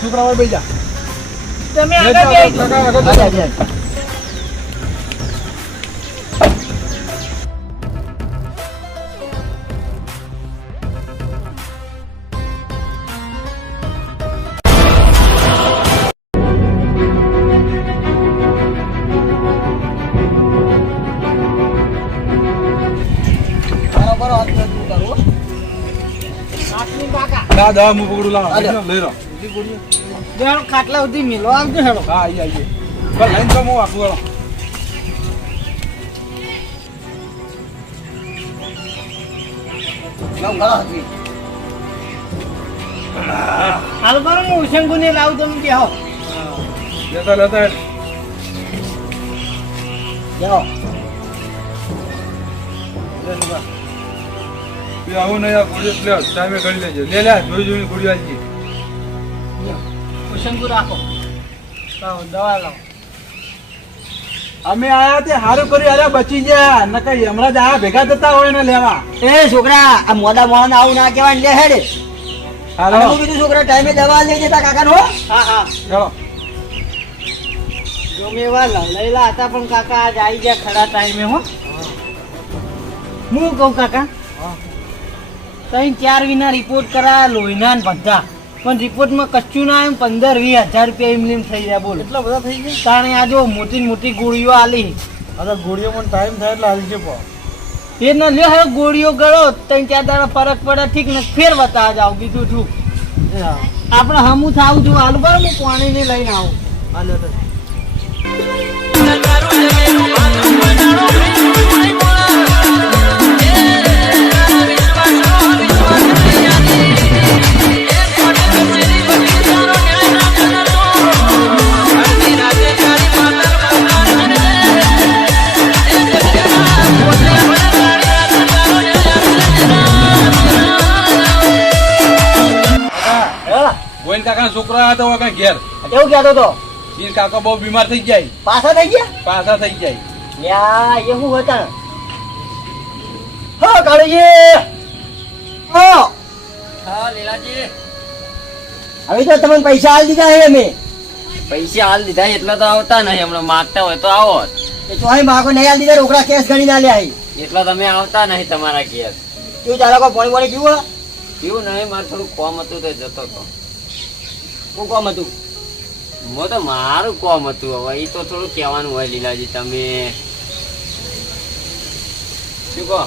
છોકરા ભાઈ જા તમે આગળ બેસજો. હાથની કાકા ના દવા હું પકડું લાવ લઈ લો જાણો ખાટલા સુધી મિલો આવજો હેડો હા આવીએ બસ લઈને તો હું આખું વાળો હાલ બરો હું શંકુને લાવું તમે બેહો લેતા લેતા જાઓ આવું નહીં આ ગોળીઓ લે ટાઈમે કરી લેજો લે લે જોઈ જોઈને ગોળીઓ આવી શંકુ રાખો લાવો દવા લાવો અમે આયા તે હારું કરી અરે બચી ગયા નકર હમણાં જ આ ભેગા થતા હોય ને લેવા એ છોકરા આ મોડા મોડા આવું ના કહેવાય લે હેડે હાલો અને હું કીધું છોકરા ટાઈમે દવા લઈ જતા કાકા નો હા હા ચાલો ગમે એવા લવલેલા હતા પણ કાકા આજ આવી ગયા ખરા ટાઈમે હો હું કહું કાકા ત્રણ ચાર વિના રિપોર્ટ કરાયા લોહીના ને બધા પણ રિપોર્ટમાં કચ્ચું ના આવ્યું 15-20 હજાર રૂપિયા એમ થઈ ગયા બોલો એટલા બધા થઈ ગયા તાણે આ જો મોટી મોટી ગોળીઓ આલી અરે ગોળીઓમાં ટાઈમ થાય એટલે હાલ છે પણ એ ન લ્યો હવે ગોળીઓ ગળો ત્રણ ચાર દાડા ફરક પડે ઠીક ને ફેર બતા જાવ બીજું શું આપણે હમું થાવું છું હાલ બરાબર હું પાણી ને લઈને આવું હાલો તો ગોવિંદ કાકા છોકરા હતા હોય કઈ ઘેર એવું કહેતો તો ઈ કાકા બહુ બીમાર થઈ જાય પાછા થઈ ગયા પાછા થઈ જાય લ્યા એ હું હતા હા કાળુજી હા લીલાજી હવે તો તમને પૈસા આલી દીધા હે અમે પૈસા હાલ દીધા એટલા તો આવતા નહીં હમણાં માગતા હોય તો આવો એ ચોહી માગો નહીં આલી દીધા રોકડા કેસ ગણી ના લે આઈ એટલા તમે આવતા નહીં તમારા ઘેર તું ચાલો કો પાણી પાણી પીવું હે? પીવું નહીં મારે થોડું કોમ હતું તો જતો તો હું કોમ હતું મો તો મારું કોમ હતું હવે એ તો થોડું કહેવાનું હોય લીલાજી તમે શું કહો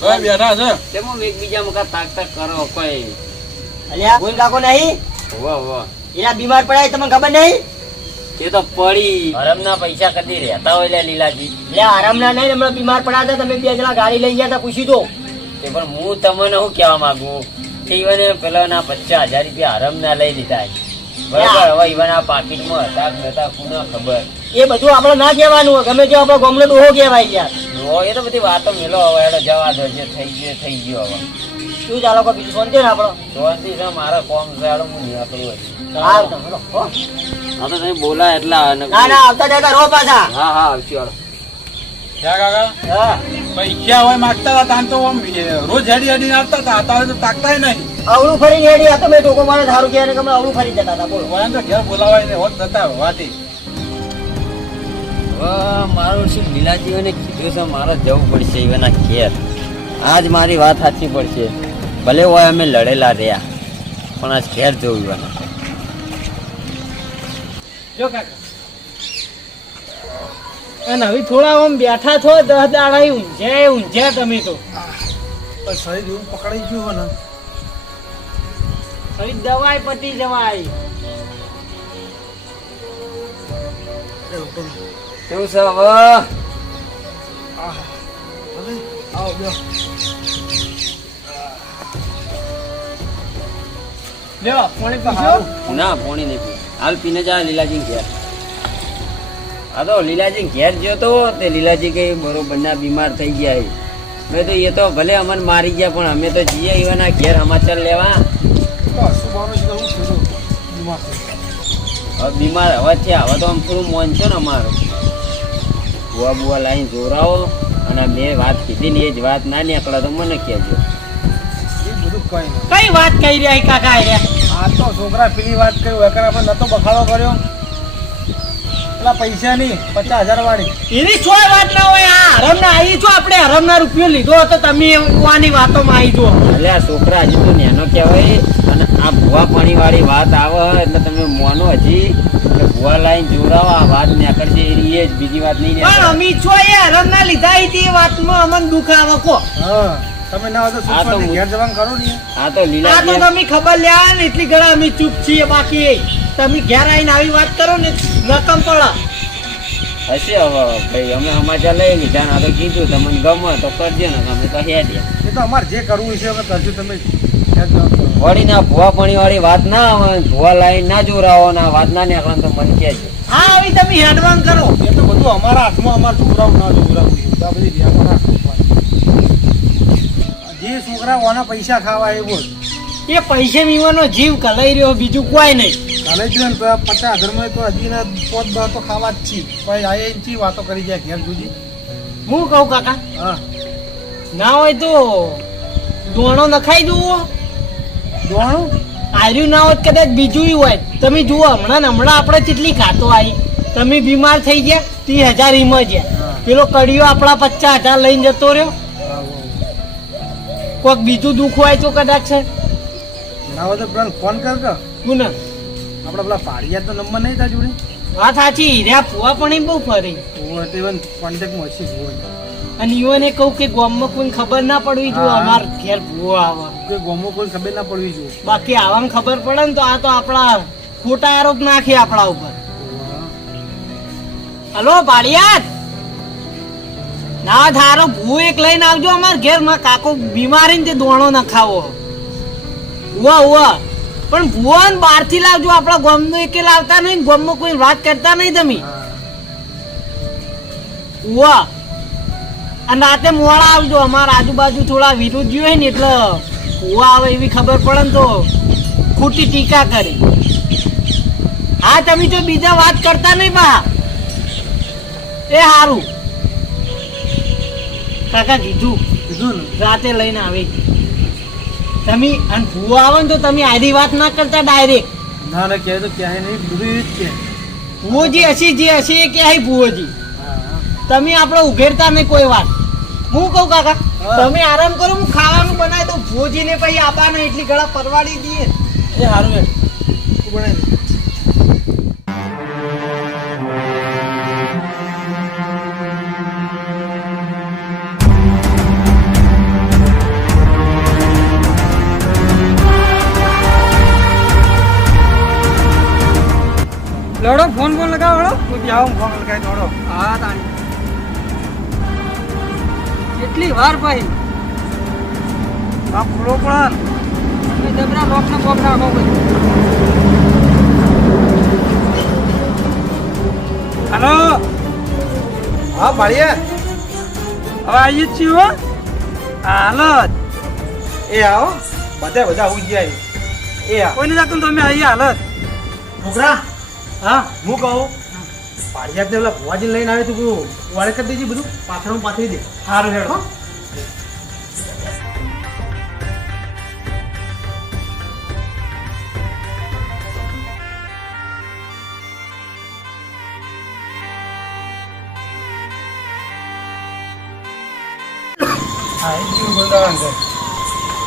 હવે બેઠા છે કેમ એકબીજા મુકા તાક તાક કરો કોઈ અલ્યા કોઈ કાકો નહીં વાહ વાહ એના બીમાર પડાય તમને ખબર નહીં તે તો પડી હરમના પૈસા કદી રહેતા હોય લે લીલાજી લે આરામ ના નહીં હમણાં બીમાર પડ્યા હતા તમે બે જણા ગાડી લઈ ગયા હતા પૂછી દો તે પણ હું તમને શું કહેવા માંગુ ઈવને પેલાના 50,000 રૂપિયા હરમ ના લઈ લીધા બરાબર હવે ઈવના પાકીટમાં હતા કે નતા કોને ખબર એ બધું આપણે ના કહેવાનું હોય ગમે તે આપણો ગામનો ડોહો કહેવાય યાર એ તો બધી વાતો મેલો હવે એનો જવા દો જે થઈ ગયો હવે શું ચાલો કોઈ બીજું ફોન છે ને આપણો શાંતિ છે મારા કોમ છે હાલો હું નીકળું હા ચાલો, હો. હા તો તમે બોલા એટલા ના ના આવતા જતા રહો પાછા હા હા આવશું હાલો ક્યાં કાકા હા પૈસા હોય માગતા હતા તાન તો આમ રોજ હેડી હેડી આવતા હતા અત્યારે તો તાકતાય નહીં અવળું ફરી રેડી આ તો મેં ટોકો મારે સારું કે ગમે અવળું ફરી જતા હતા બોલો વળાને તો ઘેર બોલાવાય ને હોત નતા વાતી હવે મારું શું લીલાજીઓને કીધું છે મારે જવું પડશે એવાના ઘેર આજ મારી વાત સાચી પડશે ભલે હોય અમે લડેલા રહ્યા પણ આજ ઘેર જવું એવાના જો કાકા અને હવે થોડા આમ બેઠા છો 10 દાડા ઊંઝે તમે તો પણ શરીર એવું પકડાઈ ગયું હોય ને હવે દવાઈ પતી જવાય. કેવું છે હવે? હવે આવો લ્યો. લ્યો પાણી પીશો? ના પોણી નહીં પીવું. હાલ પીને જા લીલાજી ઘેર. હા તો લીલાજી ઘેર ગયો તો તે લીલાજી કઈ બરોબર ના બીમાર થઈ ગયા છે. મેં તો એ તો ભલે અમને મારી ગયા પણ અમે તો જઈએ એવાના ઘેર સમાચાર લેવા. શું ભાવનું છે તો હું છું બીમાર થઈ હવે બીમાર હવે થયા હવે તો આમ થોડું મોન છે ને અમારું. બુઆ બુઆ લાઈન જોરાવો અને મેં વાત કીધી ને એ જ વાત ના નીકળે તો મને કહેજો. એ બધું કઈ નહીં. કઈ વાત કહી રહ્યા કાકા આર્યા? આ તો છોકરા પેલી વાત કરી વેકર આપણે નતો બખાડો કર્યો પેલા પૈસા ની 50,000 વાળી એની કોઈ વાત ના હોય. આ હરમના આવી છો આપણે હરમના રૂપિયો લીધો હતો તમે એવાની વાતોમાં આવી છો. એટલે આ છોકરા હજી તો નેનો કહેવાય અને આ ભુવા પાણી વાળી વાત આવે એટલે તમે મોનો હજી કે ભુવા લાઈન જોરાવો આ વાત નીકળશે એ જ બીજી વાત નહીં પણ નીકળે. અમી છો એ હરમના લીધા હતી એ વાતમાં અમને દુઃખ આવે કો. હા તમે ના હોય તો આ તો સુખમાંથી ઘેર જવાનું કરો ને આ તો આ તો લીલાજી તમે ખબર લ્યા ને એટલી ઘણા અમે ચૂપ છીએ. બાકી તમે ઘેર આવીને આવી વાત કરો ને રકમ પડે. હશે હવે ભાઈ અમે સમાચાર લઈ લીધા ને આ તો કીધું તમને ગમે તો કરજો ને અમે તો હેડ્યા. એ તો અમારે જે કરવું છે અમે કરજો તમે ઘેર જવાનું કરો. વળી ના ભુવા પાણી વાળી વાત ના આવે ભુવા લાઈન ના જોરાવો ના વાત ના નીકળે તો મને કહેજો. હા આવી તમે હેડવાન કરો. એ તો બધું અમારા હાથમાં અમારા છોકરાઓ ના છોકરાઓ આ બધી વ્યાપાર હાથમાં. જે છોકરા ઓના પૈસા ખાવા એ બોલ એ પૈસા મીવાનો જીવ કલાઈ રહ્યો બીજું કોઈ નહીં. કાલે જ ને 50,000 માં તો હજી ને 5 તો ખાવા જ છી પછી આ એની વાતો કરી જાય ઘેર જુજી. હું કહું કાકા હા ના હોય તો દોણો નખાઈ જુઓ. દોણું આર્યું ના હોત કદાચ બીજું હોય. તમે જુઓ હમણાં આપણે કેટલી ખાતો આવી. તમે બીમાર થઈ ગયા 30,000 ઈમાં ગયા. પેલો કડિયો આપણા 50,000 લઈને જતો રહ્યો. કોઈક બીજું દુઃખ હોય તો કદાચ છે ના હોય તો પેલા ફોન કર કે હું ને આપણે પેલા પાડિયા તો નંબર નહીં તા જોડે વાત સાચી હીરા ફુવા પણ એ બહુ ફરી. કોન્ટેક્ટમાં હશે ભુવા અને ઈવોને કહું કે ગામમાં કોઈ ખબર ના પડવી જોઈએ હા. અમાર ઘેર ભૂવો આવે. કે ગોમો કોઈ ખબર ના પડવી જોઈએ. બાકી આવામાં ખબર પડે ને તો આ તો આપણા ખોટા આરોપ નાખે આપણા ઉપર. હલો ભાડિયાત ના ધારો ભૂ એક લઈને આવજો અમાર ઘેર માં કાકો બીમારી ને તે દોણો ન ખાવો. ઉવા ઉવા પણ ભૂવો ને બહાર થી લાવજો. આપણા ગામનો એકે લાવતા નહીં. ગામમાં કોઈ વાત કરતા નહીં તમે. ઉવા અને રાતે મોડા આવજો. અમારા આજુબાજુ થોડા વિરોધીઓ હોય ને એટલે ભૂવા આવે એવી ખબર પડે ને તો ખોટી ટીકા કરી. હા તમે તો બીજા વાત કરતા નહીં બા એ હારું. કાકા કીધું કીધું ને રાતે લઈને આવી તમે. અને ભૂવો આવે ને તો તમે આડી વાત ના કરતા ડાયરેક્ટ. ના ના કહે તો ક્યાંય નહીં બધું એ જ કે ભૂવોજી હસી જે હસી એ ક્યાંય ભૂવોજી તમે આપણે ઉઘેરતા નહીં કોઈ વાત. હું કહું કાકા તમે આરામ કરો હું ખાવાનું બનાવી દઉં. ભૂવોજી ને પછી આપવાના એટલી ઘણા પરવાડી દઈએ. એ સારું તું બનાવી દે. લડો ફોન લગાવો લડો. તું જાઓ ફોન લગાવી દોડો. હા તાણી કેટલી વાર ભાઈ આ ખુલ્લો પણ તમે જબરા લોક ને બોક રાખો બધું. હલો હા ભાડિયા હવે આવી જ છીએ હો. હાલત એ આવો બધા ઉઈ જાય એ આવો કોઈને જાતું તમે આવી હાલત. છોકરા હા હું કહું પાડિયાત ને પેલા ભુવાજી લઈને આવે તું બધું વાળે કરી દેજે બધું પાથરમાં પાથરી દે સારું હેડ હો.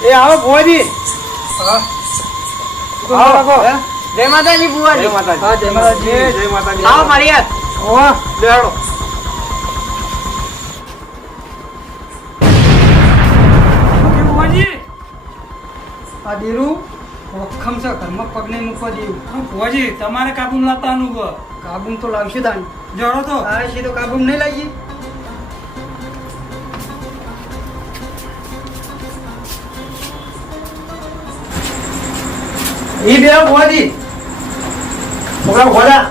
એ આવો ભુવાજી હા આવો જય માતાજી બુવાજી. જય માતાજી. હા જય માતાજી. જય માતાજી. આવો મારી ઓવા લેડો આ દેરું વખમ છે ઘરમાં પગ નહીં મૂકવા દેવું. ભુવાજી તમારે કાબુ લાવવાનું હોય. કાબુમ તો લાવશે તાણ. જરો તો હા છે તો કાબુમ નહીં લાગી. ઈ બે ભુવાજી છોકરા ભોળા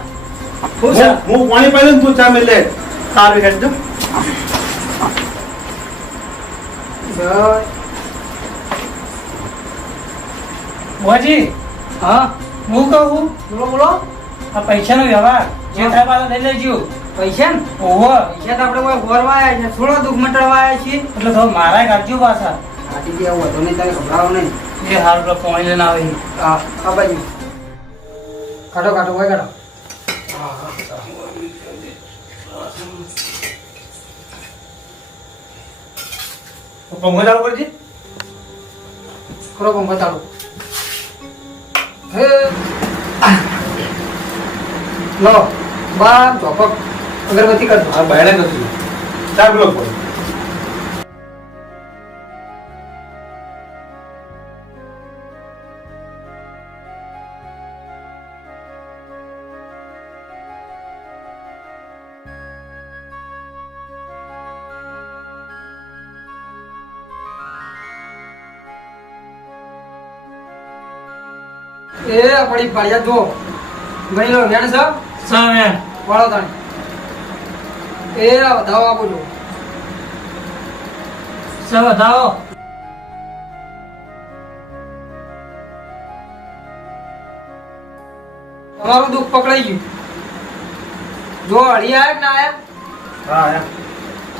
હું પાણી પાઈ લઉં તું ચા મેં લે સારું કરજો. ભુવાજી હા હું કહું બોલો બોલો. આ પૈસાનો વ્યવહાર જે થાય પાછો લઈ લેજો. પૈસા ને ઓહો પૈસા તો આપણે કોઈ ગોરવા આવ્યા છે, થોડો દુઃખ મટાડવા આવ્યા છીએ. એટલે તો મારા કાઢજો પાછા. આથી જે આવું વધુ નહીં તારે ગભરાવો નહીં. એ હાલ પેલો પાણી લઈને આવે હા આ બાજુ કાઢો કાઢો હોય કાઢો. પંખો ચાલુ કરજે. કરો પંખો ચાલુ. હે લો બાર ચોપક અગરબત્તી કરજો. આ બાયણે નથી ચાર બ્લોક પડે. એ પડી પાડ્યા જો ગણી લો વેણ છે સામે વાળો તાણી. એ આ વધાવો આપો છો. સૌ બતાવો. તમારું દુઃખ પકડાઈ ગયું. જો હળી આયા કે ના આયા હા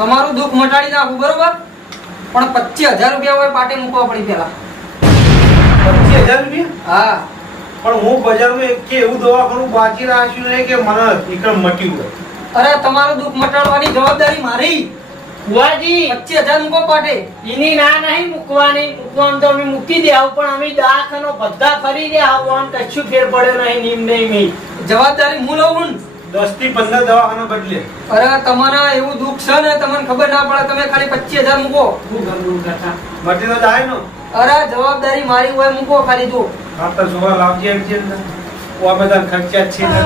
તમારું દુઃખ મટાડી નાખું બરોબર, પણ 25,000 રૂપિયા હોય પાટે મૂકવા પડી પેલા. 25,000 રૂપિયા? હા પણ હું બજારમાં એક કે એવું દવાખાનું બાકી રાખ્યું નહીં કે મને એકદમ મટી ગયું. અરે તમારું દુઃખ મટાડવાની જવાબદારી મારી. ભુવાજી 25,000 મૂકો પાટે. એની ના નહીં મૂકવાની. મૂકવાનું તો અમે મૂકી દે આવું, પણ અમે દવાખાનો બધા ફરી દે આવું કશું ફેર પડ્યો નહીં. નીમ નહીં મી જવાબદારી હું લઉં. 10 થી 15 દવાખાના બદલે. અરે તમારા એવું દુઃખ છે ને તમને ખબર ના પડે. તમે ખાલી 25,000 મૂકો. મટી તો જાય ને. અરે જવાબદારી મારી હોય, મૂકો ખાલી જો. આ તો જોવા લાવજે એમ છે ને. ઓ આ બધા ખર્ચા જ છે ને.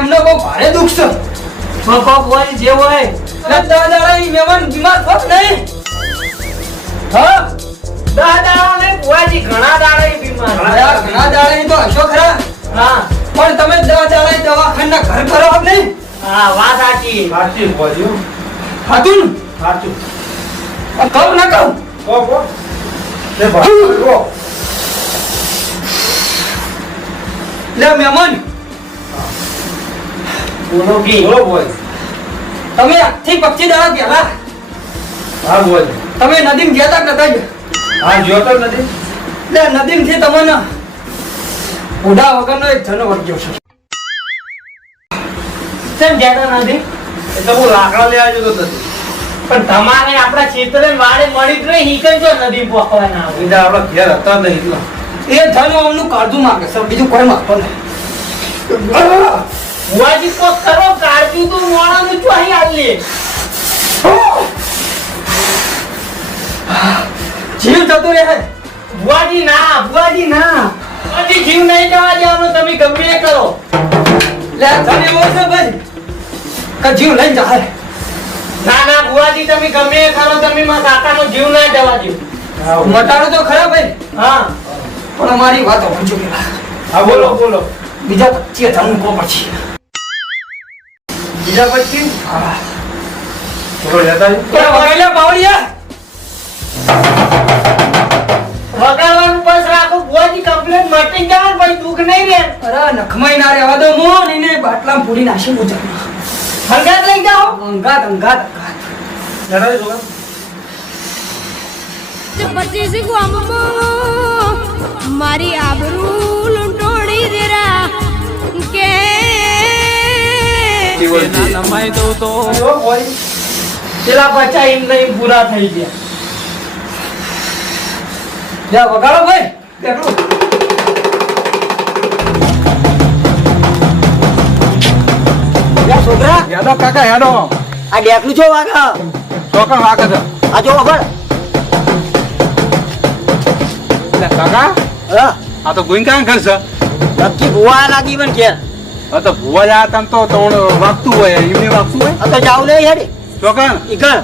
એમને બહુ ભારે દુઃખ છે. ભુવાજી જે હોય દાદા મહેમાન બીમાર પગ નહીં. હા દાદા ને ભુવાજી ઘણા દાડા બીમાર. યાર ઘણા દાડા તો હશો ખરા. હા પણ તમે દાદા દવાખાના ઘર કરો નહીં. હા વાત સાચી. સાચી બોલ્યો. હતું ને? સાચું. કહું ના કહું? કો લે ભાઈ કો. લે મહેમાન બોલો કી. બોલો બોલ. તમે આજથી 25 દાડા પહેલા હા બોલ. તમે નદીમ ગયા તા કે નતા ગયા? હા જોતો નથી. લે નદીમ થી તમને બુઢા વગરનો એક જનો વર્ગ્યો છે. કેમ જ્યાદા નથી? એટલે હું લાકડા લેવા જતો નથી. પણ તમારે આપણા ક્ષેત્રે વાડે મળી જ નહીં. હિકન જો નદી પોખવાના આવે. બીજા આપણા ઘેર હતા નહીં એટલા. એ ધનો અમનું કાઢું માંગે સર, બીજું કોઈ માંગતો નહીં. ભુવાજી તો કરો કાઢ્યું તો મોણાનું જો અહીં આલી. જીવ જતો રહે. ભુવાજી ના ભુવાજી ના. ભુવાજી બુઆજી જીવ નહીં જવા દેવાનો, તમે ગમે એ કરો. લે તને એવો છે ભાઈ કે જીવ લઈ જા. ના ના બુઆજી તમે ગમે એ કરો, તમે મારા કાકાનો જીવ ના જવા દો. મટાડો તો ખરા ભાઈ. હા પણ અમારી વાત સમજો પેલા. હા બોલો બોલો. બીજા 25,000 મૂકો પછી. બીજા 25? હા થોડો લેતા આવીએ. તો વગાડ્યા બાવળિયા. વગાડવાનું બસ રાખો બુઆજી, કમ્પ્લેટ મટી જાય ભાઈ, દુઃખ નહીં રે. અરે નખમાઈ ના રહેવા દો મો ને બાટલામાં પૂરી નાખી મુજબ. હંગાત લઈ જાઓ. હંગાત હંગાત લેતા આવીએ છોકરા. 25 ગામમાં મારી આબરૂ લૂંટોડી દેરા કે ના નમાઈ દઉં તો પેલા બચ્ચા એમ નહીં પૂરા થઈ ગયા. જા વગાડો ભાઈ. દેખો યા છોકરા, હેડો કાકા હેડો. આ ડેકલું છો વાગા ચોકણ વાગે છે. આ જો ખબર એટલે કાકા હા આ તો ગોઈન કાં ઘર છે. નક્કી ભુવા લાગી પણ ઘેર. આ તો ભુવા જા તમ તો તોણ વાગતું હોય એમને વાગતું હોય આ તો જાવ નહીં હેડે ચોકણ. ઈકણ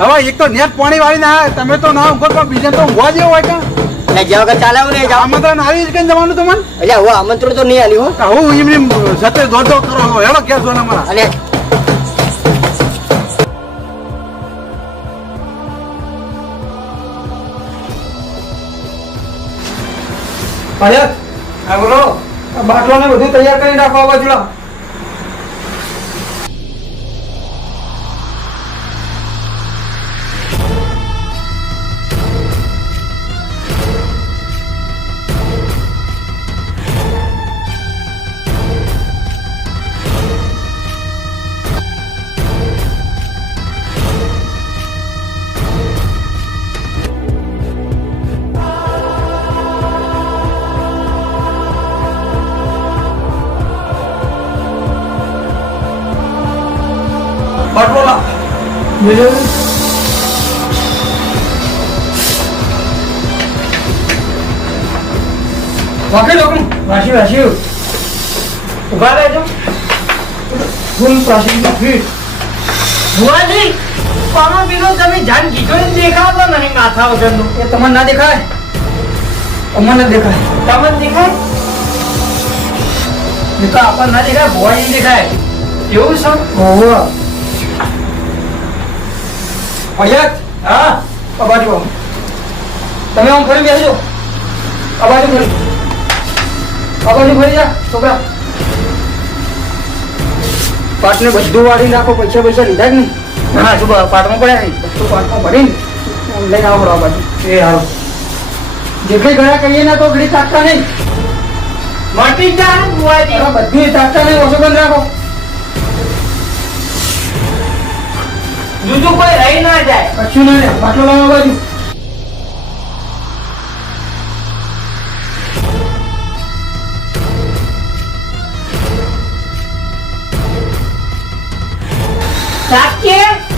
હવે એક તો નેટ પાણી વાળી ના તમે તો ના ઊંઘો પણ બીજા તો ઊંઘવા જેવો હોય કાં. એટલે જ્યાં વગર ચાલે એવું નહીં જાવ. આમંત્રણ આવી જ કઈ જવાનું તમને. એટલે હું આમંત્રણ તો નહીં આલ્યું હો. હું એમને સતે દોડ કરો હેડો ક્યાં જોના મારા. અને ભયત આ બોલો, આ બાટલો ને બધું તૈયાર કરી રાખો આ બાજુ. બાટલો લા બીજું વાકે લોકો વાસી વાસી ઉભા રહેજો. ફૂલ પાછી ફીટ ભુવાજી પામા પીલો તમે જાન જીજો દેખાતો નહીં માથા વગરનું. એ તમને ના દેખાય, અમને દેખાય. તમને દેખાય એ તો આપણને ના દેખાય, ભુવાજી દેખાય. એવું છે? ઓહો ભયત. હા આ બાજુ આવો. તમે આમ ફરી બેસજો. આ બાજુ ફરી, આ બાજુ ફરી જા છોકરા. પાટને બધું વાળી નાખો. પૈસા પૈસા લીધા જ નહીં. હા શું પાટમાં પડ્યા નહીં, બધું પાટમાં ભરીને લઈને આવો આ બાજુ. એ હારો જેટલી ગયા કહીએ ના તો ઘડી તાકતા નહીં. મટી જાય બધું તાકતા નહીં. ઓછો બંધ રાખો. બીજું કોઈ રહી ના જાય. કશું નહીં. બાટલો લાવો બાજુ.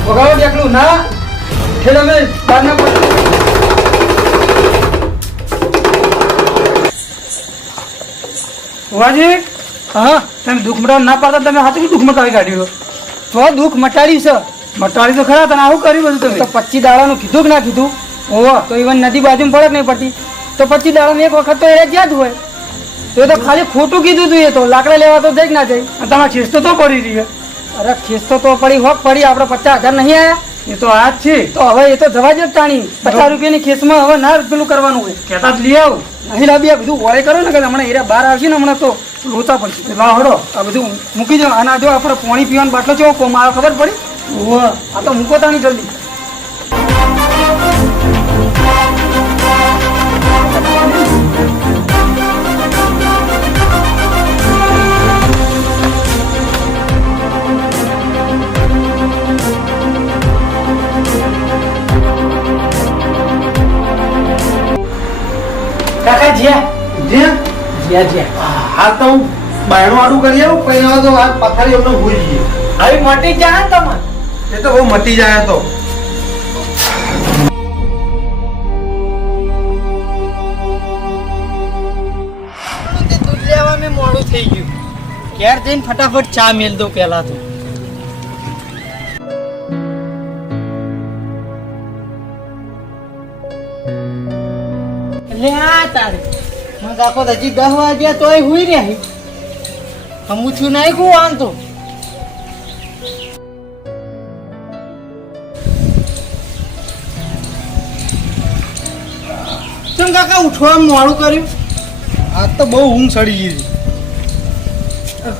વગાડો દેખલું ના ઠેલા મેં બાર ના પડે. વાજી હા તમે દુઃખ મટાડવા ના પાડતા, તમે હાથે દુઃખ મટાવી કાઢ્યું. તો દુઃખ મટાડ્યું છે. મટાડી તો ખરા, તને આવું કર્યું બધું તમે. તો 25 દાડાનું કીધું કે ના કીધું? ઓહો તો ઇવન નદી બાજુ પડે નહીં પડતી તો 25 દાડામાં એક વખત તો એ જ્યાં જ હોય. તો એ તો ખાલી ખોટું કીધું તું. એ તો લાકડા લેવા તો જઈ જ ના જઈ. તમારા ખેસ તો પડી રહી. અરે ખેસ તો પડી હોક પડી. આપણે 50,000 નહીં આયા. એ તો આ જ છે. તો હવે એ તો જવા જ ટાણી 50 રૂપિયાની ખેસમાં હવે ના પેલું કરવાનું હોય. કહેતા જ લઈ આવ નહીં લાવી. આ બધું વળે કરો ને કે હમણાં એરિયા બહાર આવશે ને હમણાં તો લોચા પડશે. લાવ હડો આ બધું મૂકી દો. અને જો આપણે પાણી પીવાનો બાટલો છે કોમાં ખબર પડી. આ તો મૂકો તાણી જલ્દી. કાકા જ્યાં હા તો હું બાયણું આડું કરી આવું. પહેલા તો આ પથારી એમને ભૂલી જઈએ. હવે મટી જાય ને તમે. એ તો બહુ મટી જાય તો. ઘેર જઈને ફટાફટ ચા મેલ દો પેલા તો. લે આ તારે મને કાકો હજી 10 વાગ્યા તોય હુઈ રહ્યા. હમું છું નહીં કું આમ તો. ચમ કાકા ઉઠવામાં મોડું કર્યું? આજ તો બહુ ઊંઘ સડી ગઈ હતી.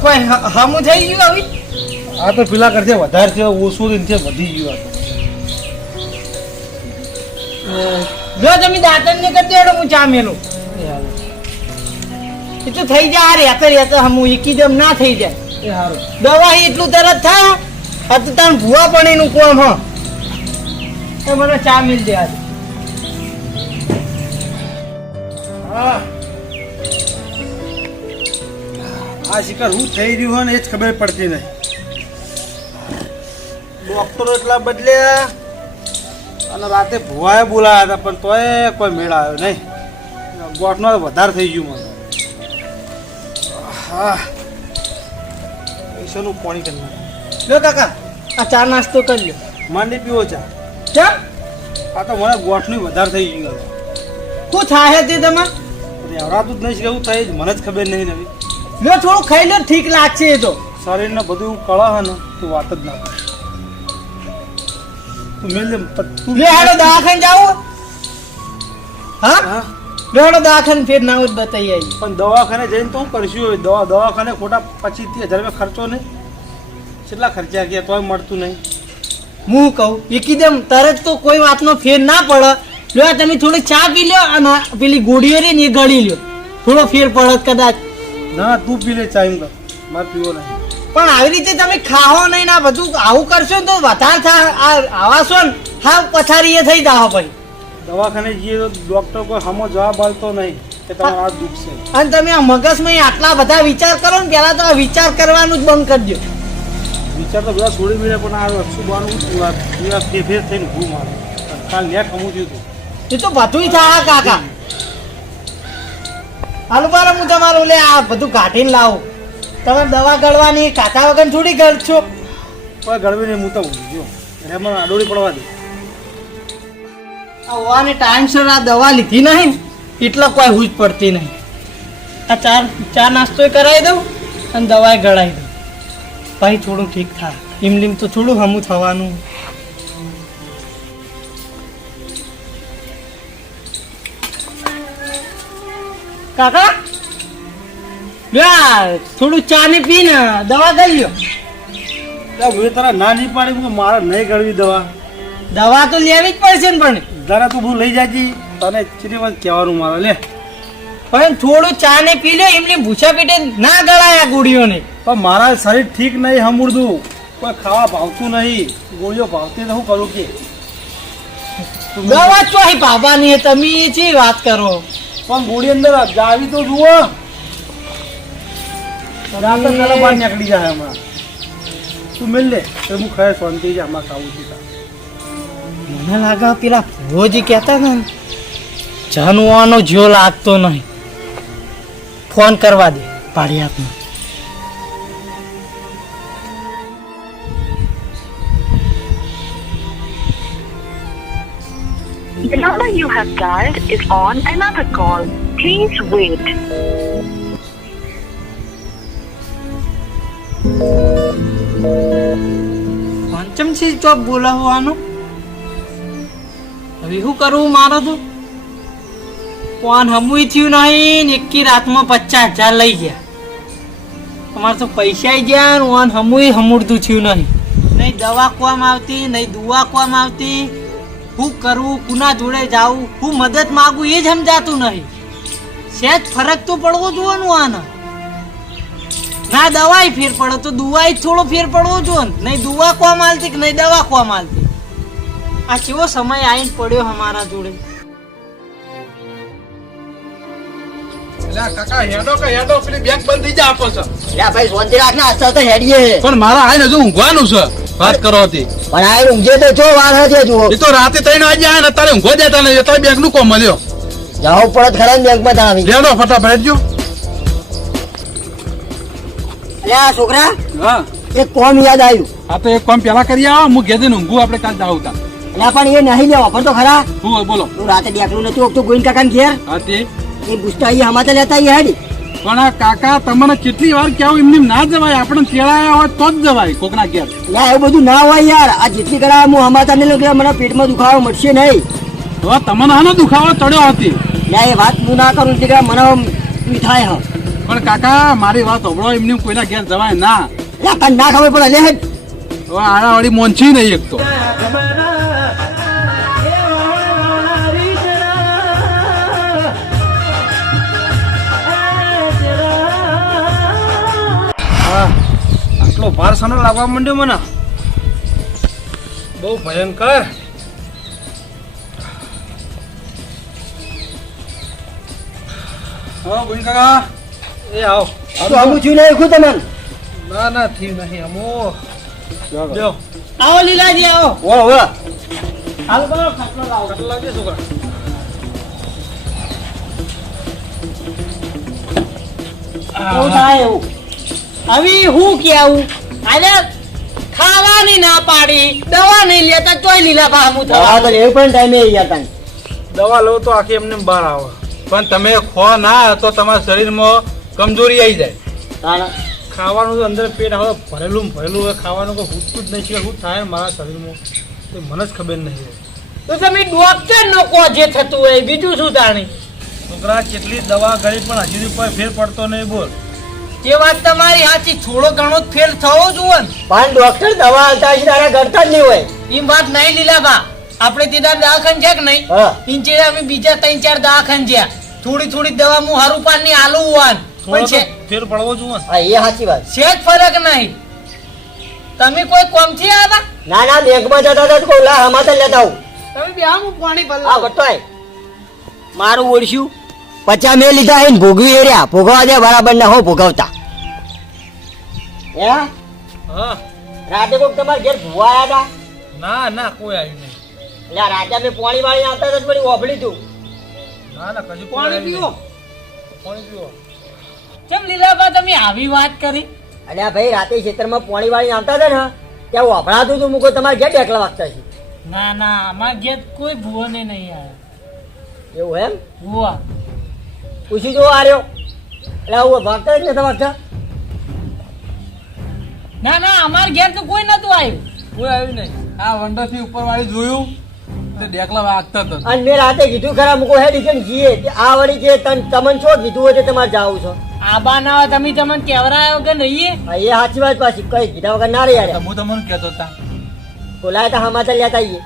કોઈ હમું થઈ ગયું હવે? આ તો પેલા કરતા વધારે છે, ઓછું છે, વધી ગયું. જો તમે દાંતન ને કરતી હોય હું ચા મેલું. એ તો થઈ જાય રહેતા રહેતા હમું એકદમ ના થઈ જાય. એ સારું. દવા એટલું તરત થાય આ તો તાર ભૂવા પણ એનું કોમ હ. એ મને ચા મિલ દે આજે. હા આ શિકાર હું થઈ રહ્યું હોય ને એ જ ખબર પડતી નહીં. ડોક્ટરો એટલા બદલ્યા અને રાતે ભુવાએ બોલાયા હતા પણ તોય કોઈ મેળ આવ્યો નહીં. ગોઠનો તો વધારે થઈ ગયું મને. હા પૈસાનું પાણી કરી નાખ. લો કાકા આ ચા નાસ્તો કરી લો. માંડી પીવો ચા. કેમ? આ તો મને ગોઠનું વધારે થઈ ગયું. શું થાય તે તમે? રહેવડાતું જ નહીં કેવું થાય મને જ ખબર નહીં નવી. લો થોડું ખાઈ લો ઠીક લાગશે એ તો. શરીરને બધું એવું કળા હે ને તું વાત જ ના કર. તું મેલ દે તું લે હાલો દવાખાને જાવું? હા હા લે હાલો દવાખાને ફેર ના હોય તો બતાવી આવી. પણ દવાખાને જઈને તો હું કરશું હવે. દવાખાને ખોટા 25-30 હજાર રૂપિયા ખર્ચો નહીં. કેટલા ખર્ચા ગયા તોય મળતું નહીં. હું કહું એકદમ તરત તો કોઈ વાતનો ફેર ના પડે. લો તમે થોડી ચા પી લો અને પેલી ગોળીઓ રે ને એ ગળી લો. થોડો ફેર પડત કદાચ. ના તું પી લે ચા એમ કર. મારે પીવો નહીં. પણ આવી રીતે તમે ખાઓ નહીં ને આ બધું આવું કરશો ને તો વધારે થાય. આવા છો ને હા પથારી એ થઈ જાવ પછી. દવાખાને જઈએ તો ડૉક્ટર કોઈ સામો જવાબ આપતો નહીં કે તમારો આ દુઃખ છે. અને તમે આ મગજમાં આટલા બધા વિચાર કરો ને પેલા તો આ વિચાર કરવાનું જ બંધ કરી દો. વિચાર તો બધા છોડી મળે પણ આ રક્ષું બાનું ફેર થઈને ઊભું મારે. કાલ નેટ ખમું થયું હતું. એ તો બધું થાય કાકા. હાલો બાર હું તમારું લે આ બધું કાઢીને લાવું. તમે દવા ગળવાની કાઢા વગર થોડી ગળશો. કોઈ ગળવી નહીં હું તો ઊંઘી ગયો. એટલે મને આડોળી પડવા દે. આ ઓવાને ટાઈમસર આ દવા લીધી નહીં ને એટલે કોઈ હુજ પડતી નહીં. આ ચા નાસ્તો કરાવી દઉં અને દવા ગળાવી દઉં. ભાઈ થોડું ઠીક થાય. ઇમલીમ તો થોડું હમું થવાનું. કાકા થોડું ચા ને પી ને દવા ગળી લ્યો. હું તારા ના નહીં પાડી કે મારે નહીં ગળવી દવા. દવા તો લેવી જ પડશે ને પણ જરા તું હું લઈ જાજી તને ચીની વાત કહેવાનું મારે લે. પણ થોડું ચા ને પી લે. એમની ભૂસા પેટે ના ગળાય ગોળીઓને. પણ મારા શરીર ઠીક નહીં હમુરદું. કોઈ ખાવા ભાવતું નહીં. ગોળીઓ ભાવતી તો શું કરું કે દવા ચોહી પાવાની તમે એ છે વાત કરો. પણ ગોળી અંદર જાવી તો જુઓ. રાતે પેલા બહાર નીકળી જાય હમણાં. તું મિલ લે તો હું ખરે શાંતિ છે આમાં ખાવું છું. મને લાગે પેલા ભોજી કહેતા ને જાનવાનો જ્યો લાગતો નહીં. ફોન કરવા દે પાડિયાતમાં. The number you have dialed is on another call. Please wait. પંચમસી ચોક બોલાવવાનું હવે શું કરવું મારે તો? કોણ હમુય થયું નહીં ને એકી રાતમાં 50,000 લઈ ગયા. અમારે તો પૈસા ગયા ને ઓન હમુય હમુરતું થયું નહીં. નહીં દવા કોમ આવતી નહીં દુવા કોમ આવતી. શું કરવું કુના જોડે જાવું હું મદદ માગું એ જ સમજાતું નહીં. સહેજ ફરક તો પડવો જોવાનું આના. ના દવાઈ ફેર પડે તો દુવાઈ થોડો ફેર પડવો જોઈએ. નહીં દુવા કોમ આલતી કે નહીં દવા કોમ આલતી. આ કેવો સમય આવીને પડ્યો અમારા જોડે. કાકા હેડો કે હેડો પેલી બેંક બંધ થઈ જાય આપો છો. લે ભાઈ શાંતિ રાખ ને આસ્તા તો હેડીએ. પણ મારા આઈને જો ઊંઘવાનું છે વાત કરો હતી. પણ આ ઊંઘે તો જો વાર હશે જો. એ તો રાતે 3 વાગે આયા ને તારે ઊંઘો દેતા નહીં. અત્યારે બેંક નું કોમ મળ્યો. જાવ પડત ખરા બેંક માં આવી. લેડો ફટાફટ જો. એટલે આ છોકરા હા એક કોમ યાદ આવ્યું. આ તો એક કામ પેલા કરી આવો, હું ઘેર જઈને ઊંઘું, આપણે કાલ જાવ તા. એટલે પણ એ નહીં લેવા પણ તો ખરા. શું હોય બોલો? તું રાતે દેખલું નથી ઓગતો ગોવિંદ કાકા ઘેર હા તે એ પૂછતા અહીંયા હમાતા લેતા અહીંયા હેડી. પણ આ કાકા તમને કેટલી વાર કેવું, એમને ના જવાય, આપણે તેડાયા હોય તો જ જવાય કોકના ઘેર. યા એવું બધું ના હોય યાર. આ જેટલી કરા હું હમાતા નહીં લઉં મને પેટમાં દુખાવો મળશે નહીં. તો તમને આનો દુખાવો ચડ્યો હતી. યા એ વાત હું ના કરું એટલે કે મને ઈ થાય હ. પણ કાકા મારી વાત સાંભળો, એમને કોઈના ઘેર જવાય ના. યા પણ ના ખબર પડે લે હેડ. હવે આડા વાળી મોંછી નહીં એક તો. આટલો ભાર સનો લાગવા માંડ્યો મને, બહુ ભયંકર. હા ગોવિંદ કાકા, એ આવો. તો આવું થયું નહીં ખુદ તમને. ના ના થયું નહીં અમો. જો આવો લીલાજી આવો. ઓ ઓ હાલ કરો ખાટલો લાવો. કેટલા લાગે છોકરા? એવું થાય એવું. હવે હું કેવું, અરે ખાવાની ના પાડી, દવા નહીં લેતા તોય લીલા ભામું દવા થવા. તો લેવું પણ ટાઈમે ગયા તા. દવા લો તો આખી એમને બહાર આવે. પણ તમે ખો ના તો તમારા શરીરમાં કમજોરી આવી જાય. તાણા ખાવાનું તો અંદર પેટ હવે ભરેલું ને ભરેલું હોય, ખાવાનું કોઈ પૂછતું જ નહીં છે. શું થાય મારા શરીરમાં તે મને જ ખબર નહીં. તો તમે ડોક્ટર નો કહો જે થતું હોય, બીજું શું તાણી. છોકરા કેટલી દવા ગઈ પણ હજી કોઈ ફેર પડતો નહીં. બોલ, એ વાત તમારી સાચી, થોડો ઘણો જ ફેર થવો જોઈએ ને. પણ ડોક્ટર દવા આલતા છે તારા કરતા જ નહીં હોય. એમ વાત નહીં લીલાબા, આપણે તે દાડ દવાખાન છે કે નહીં, હા ઇંચે અમે બીજા 3-4 દવાખાન છે. થોડી થોડી દવા હું હારું પાની આલુ હોવાન પણ છે ફેર પડવો જોઈએ. હા એ સાચી વાત. સેજ ફરક નહીં. તમે કોઈ કોમથી આવ્યા ના ના બેંકમાં જતા હતા તો કહું લા હમાતા લેતા આવું. તમે બે આમ પાણી હા ભરલા. બટવાય મારું ઓળખ્યું 50 મેં લીધા હે ને ભોગવી રહ્યા. ભોગવા દે બરાબર ના હો ભોગવતા. હે હા રાતે કોક તમારા ઘેર ભૂવા આયા ના ના કોઈ આવ્યું નહીં. હતા. એટલે રાતે મેં પાણી વાળી આવતા હતા બધી ઓભળી તું. ના ના કશું પાણી પીવો. પાણી પીવો. કેમ લીલાબા તમે આવી વાત કરી? અને આ ભાઈ રાતે ખેતરમાં પાણી વાળી આવતા હતા ને ત્યાં ઓભળાતું હતું. મૂકો તમારે ઘેર ડેકલા વાગતા છે. ના ના અમાર ઘેર કોઈ ભૂવને નહીં આવ્યા. એવું એમ ભૂવા પૂછી જો આર્યો એટલે હું ભાગતા જ નથી વાગતા. ના ના અમાર ઘેર તો કોઈ નતું આવ્યું. કોઈ આવ્યું નહીં. આ વંડરથી ઉપર વાળી જોયું તે ડેકલા વાગતા હતા. અને મેં રાતે કીધું ખરા મૂકો હે ડિઝાઇન જીએ કે આ વળી જે તમને શું કીધું હોય તે તમારે જાવું છો. આબા ના હોય તમે તમને કેવરાયો કે નહીં? હા એ સાચી વાત પાછી કઈ કીધા વગર ના રે યાર. હું તમને કહેતો હતા. બોલાય તો હમાતા લેતા આવીએ.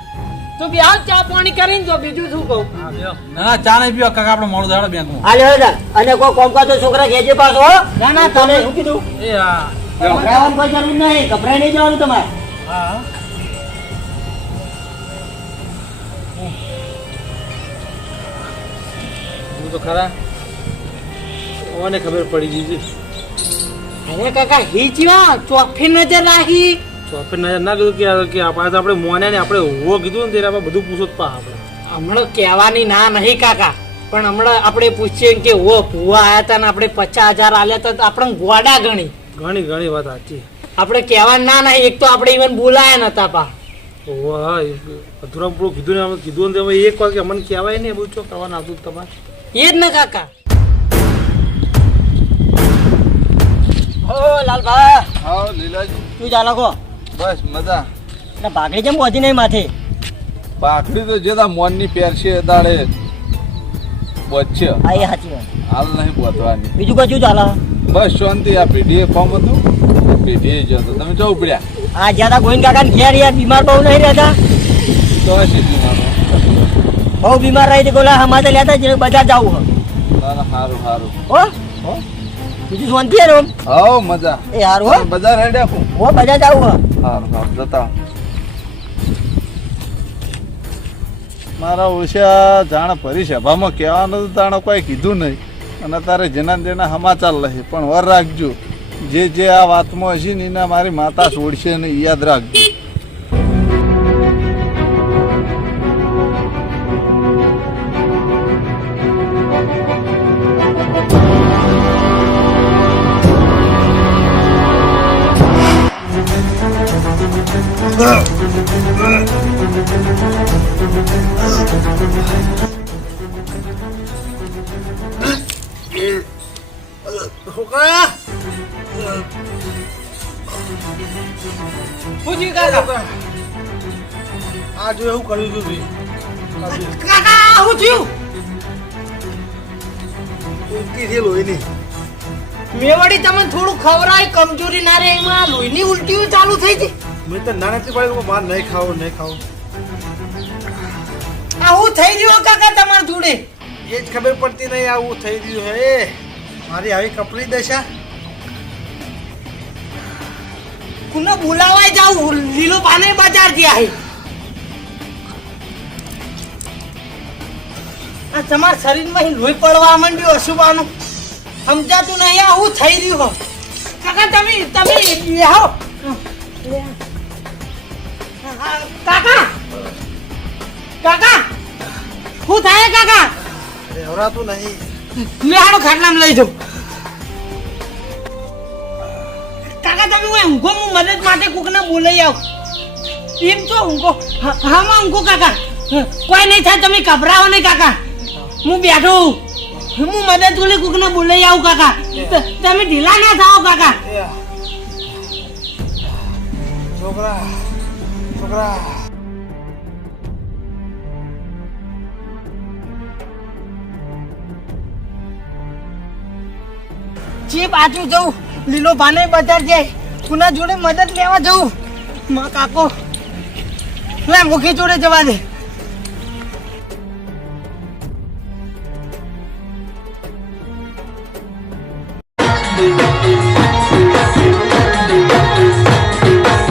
તો બે હાલ ચા પાણી કરીને જો, બીજું શું કહું. ના ના ચા નહીં પીવા કાકા, આપણે મોડું દાડો બેંકમાં. હાલે હવે અને કોઈ કોમકા તો છોકરા ઘેજે પાછો હો. ના ના તમે તમે શું કીધું? એ હા ગભરાવાની કોઈ જરૂર નહીં. ગભરાઈ નહીં જવાનું તમારે. હા હું તો ખરા ઓને ખબર પડી ગઈ છે. અરે કાકા હીચવા ચોખ્ખી નજર રાખી. ચોફે નજર ના કીધું કે આપણે મોને ને આપણે હોવો કીધું ને ત્યારે બધું પૂછો જ પા આપણે. હમણાં કહેવાની ના નહીં કાકા, પણ હમણાં આપણે પૂછીએ કે ઓ ભૂવા આયા હતા ને આપણે 50,000 આલ્યા હતા તો આપણે ગોડા ગણી. ઘણી ઘણી વાત સાચી. આપણે કહેવાનું ના નહીં. એક તો આપણે ઇવન બોલાયા નતા પા. હા અધૂરા પૂરું કીધું ને કીધું ને એક વાર કે અમને કહેવાય ને બધું ચો કરવાનું આવતું તમારે. એ જ ને કાકા. ઓ લાલભા હા લીલાજી, તું ચાલો કો. બસ મજા. એટલે ભાગડી જેમ વધી નહીં માથે. બાકડી તો જે મોનની પહેરશે દાડે બચશે. હા એ સાચી વાત. હાલ નહીં પહોંચવાની. બીજું કશું ચાલો. બસ શાંતિ. આ પીઢીએ ફોર્મ હતું, પીઢીએ જતો. તમે જવું પડ્યા આ જ્યાં ગોવિંદ કાકા ને ઘેર યાર બીમાર બહુ નહીં રહેતા. તો હશે બીમારો. બહુ બીમાર રહી હતી બોલા હમાતે લેતા જ બજાર જવું હો. ના ના સારું સારું. હો બીજું શાંતિ હે રોમ. હા મજા. એ હારું હો. બજાર હેડે આપું. હો બજાર જવું હો. સારું સારું જતા. મારા ઓછા જાણ ભરી સભામાં કહેવાનું તો તાણે કોઈ કીધું નહીં. અને તારે જેના જેના સમાચાર લખે પણ વર રાખજો, જે આ વાતમાં હશે ને એના મારી માતા છોડશે ને યાદ રાખજો. છોકરા પૂછ્યું કાકા આ જો એવું કર્યું હતું ભાઈ કાકા હું થયું ઉલટી થી લોહીની મેવાડી તમને થોડું ખવરાય કમજોરી ના રે એમાં લોહીની ઉલટીઓ ચાલુ થઈ હતી મેં તો નાનાથી પડે માર નહીં ખાવું આવું થઈ રહ્યું કાકા તમારા જોડે એ જ ખબર પડતી નહીં આવું થઈ રહ્યું હે મારી આવી કપડી દશા કુને બોલાવાય જાવ લીલો પાને બજાર થી આહી આ તમારા શરીરમાં લોહી પડવા માંડ્યું અશુભાનું સમજાતું નહીં આવું થઈ રહ્યું હો કાકા તમે આવો કાકા કાકા શું થાય કાકા રહેવરાતું નહીં લેહાડો ખાટલામાં લઈ જાઉં કાકા તમે ઊંઘો હું મદદ માટે કોકને બોલાઈ આવ એમ તો ઊંઘો હા ઊંઘો કાકા કોઈ નહીં થાય તમે ગભરાવો નહીં કાકા હું બેઠો હું મદદ બોલી કોકને બોલાઈ આવું કાકા તમે ઢીલા ના થાઓ કાકા છોકરા છોકરા જે બાજુ જવું લીલો ભાને બજાર જાય કુના જોડે મદદ લેવા જવું માં કાકો લે મુખી જોડે જવા દે Thank you.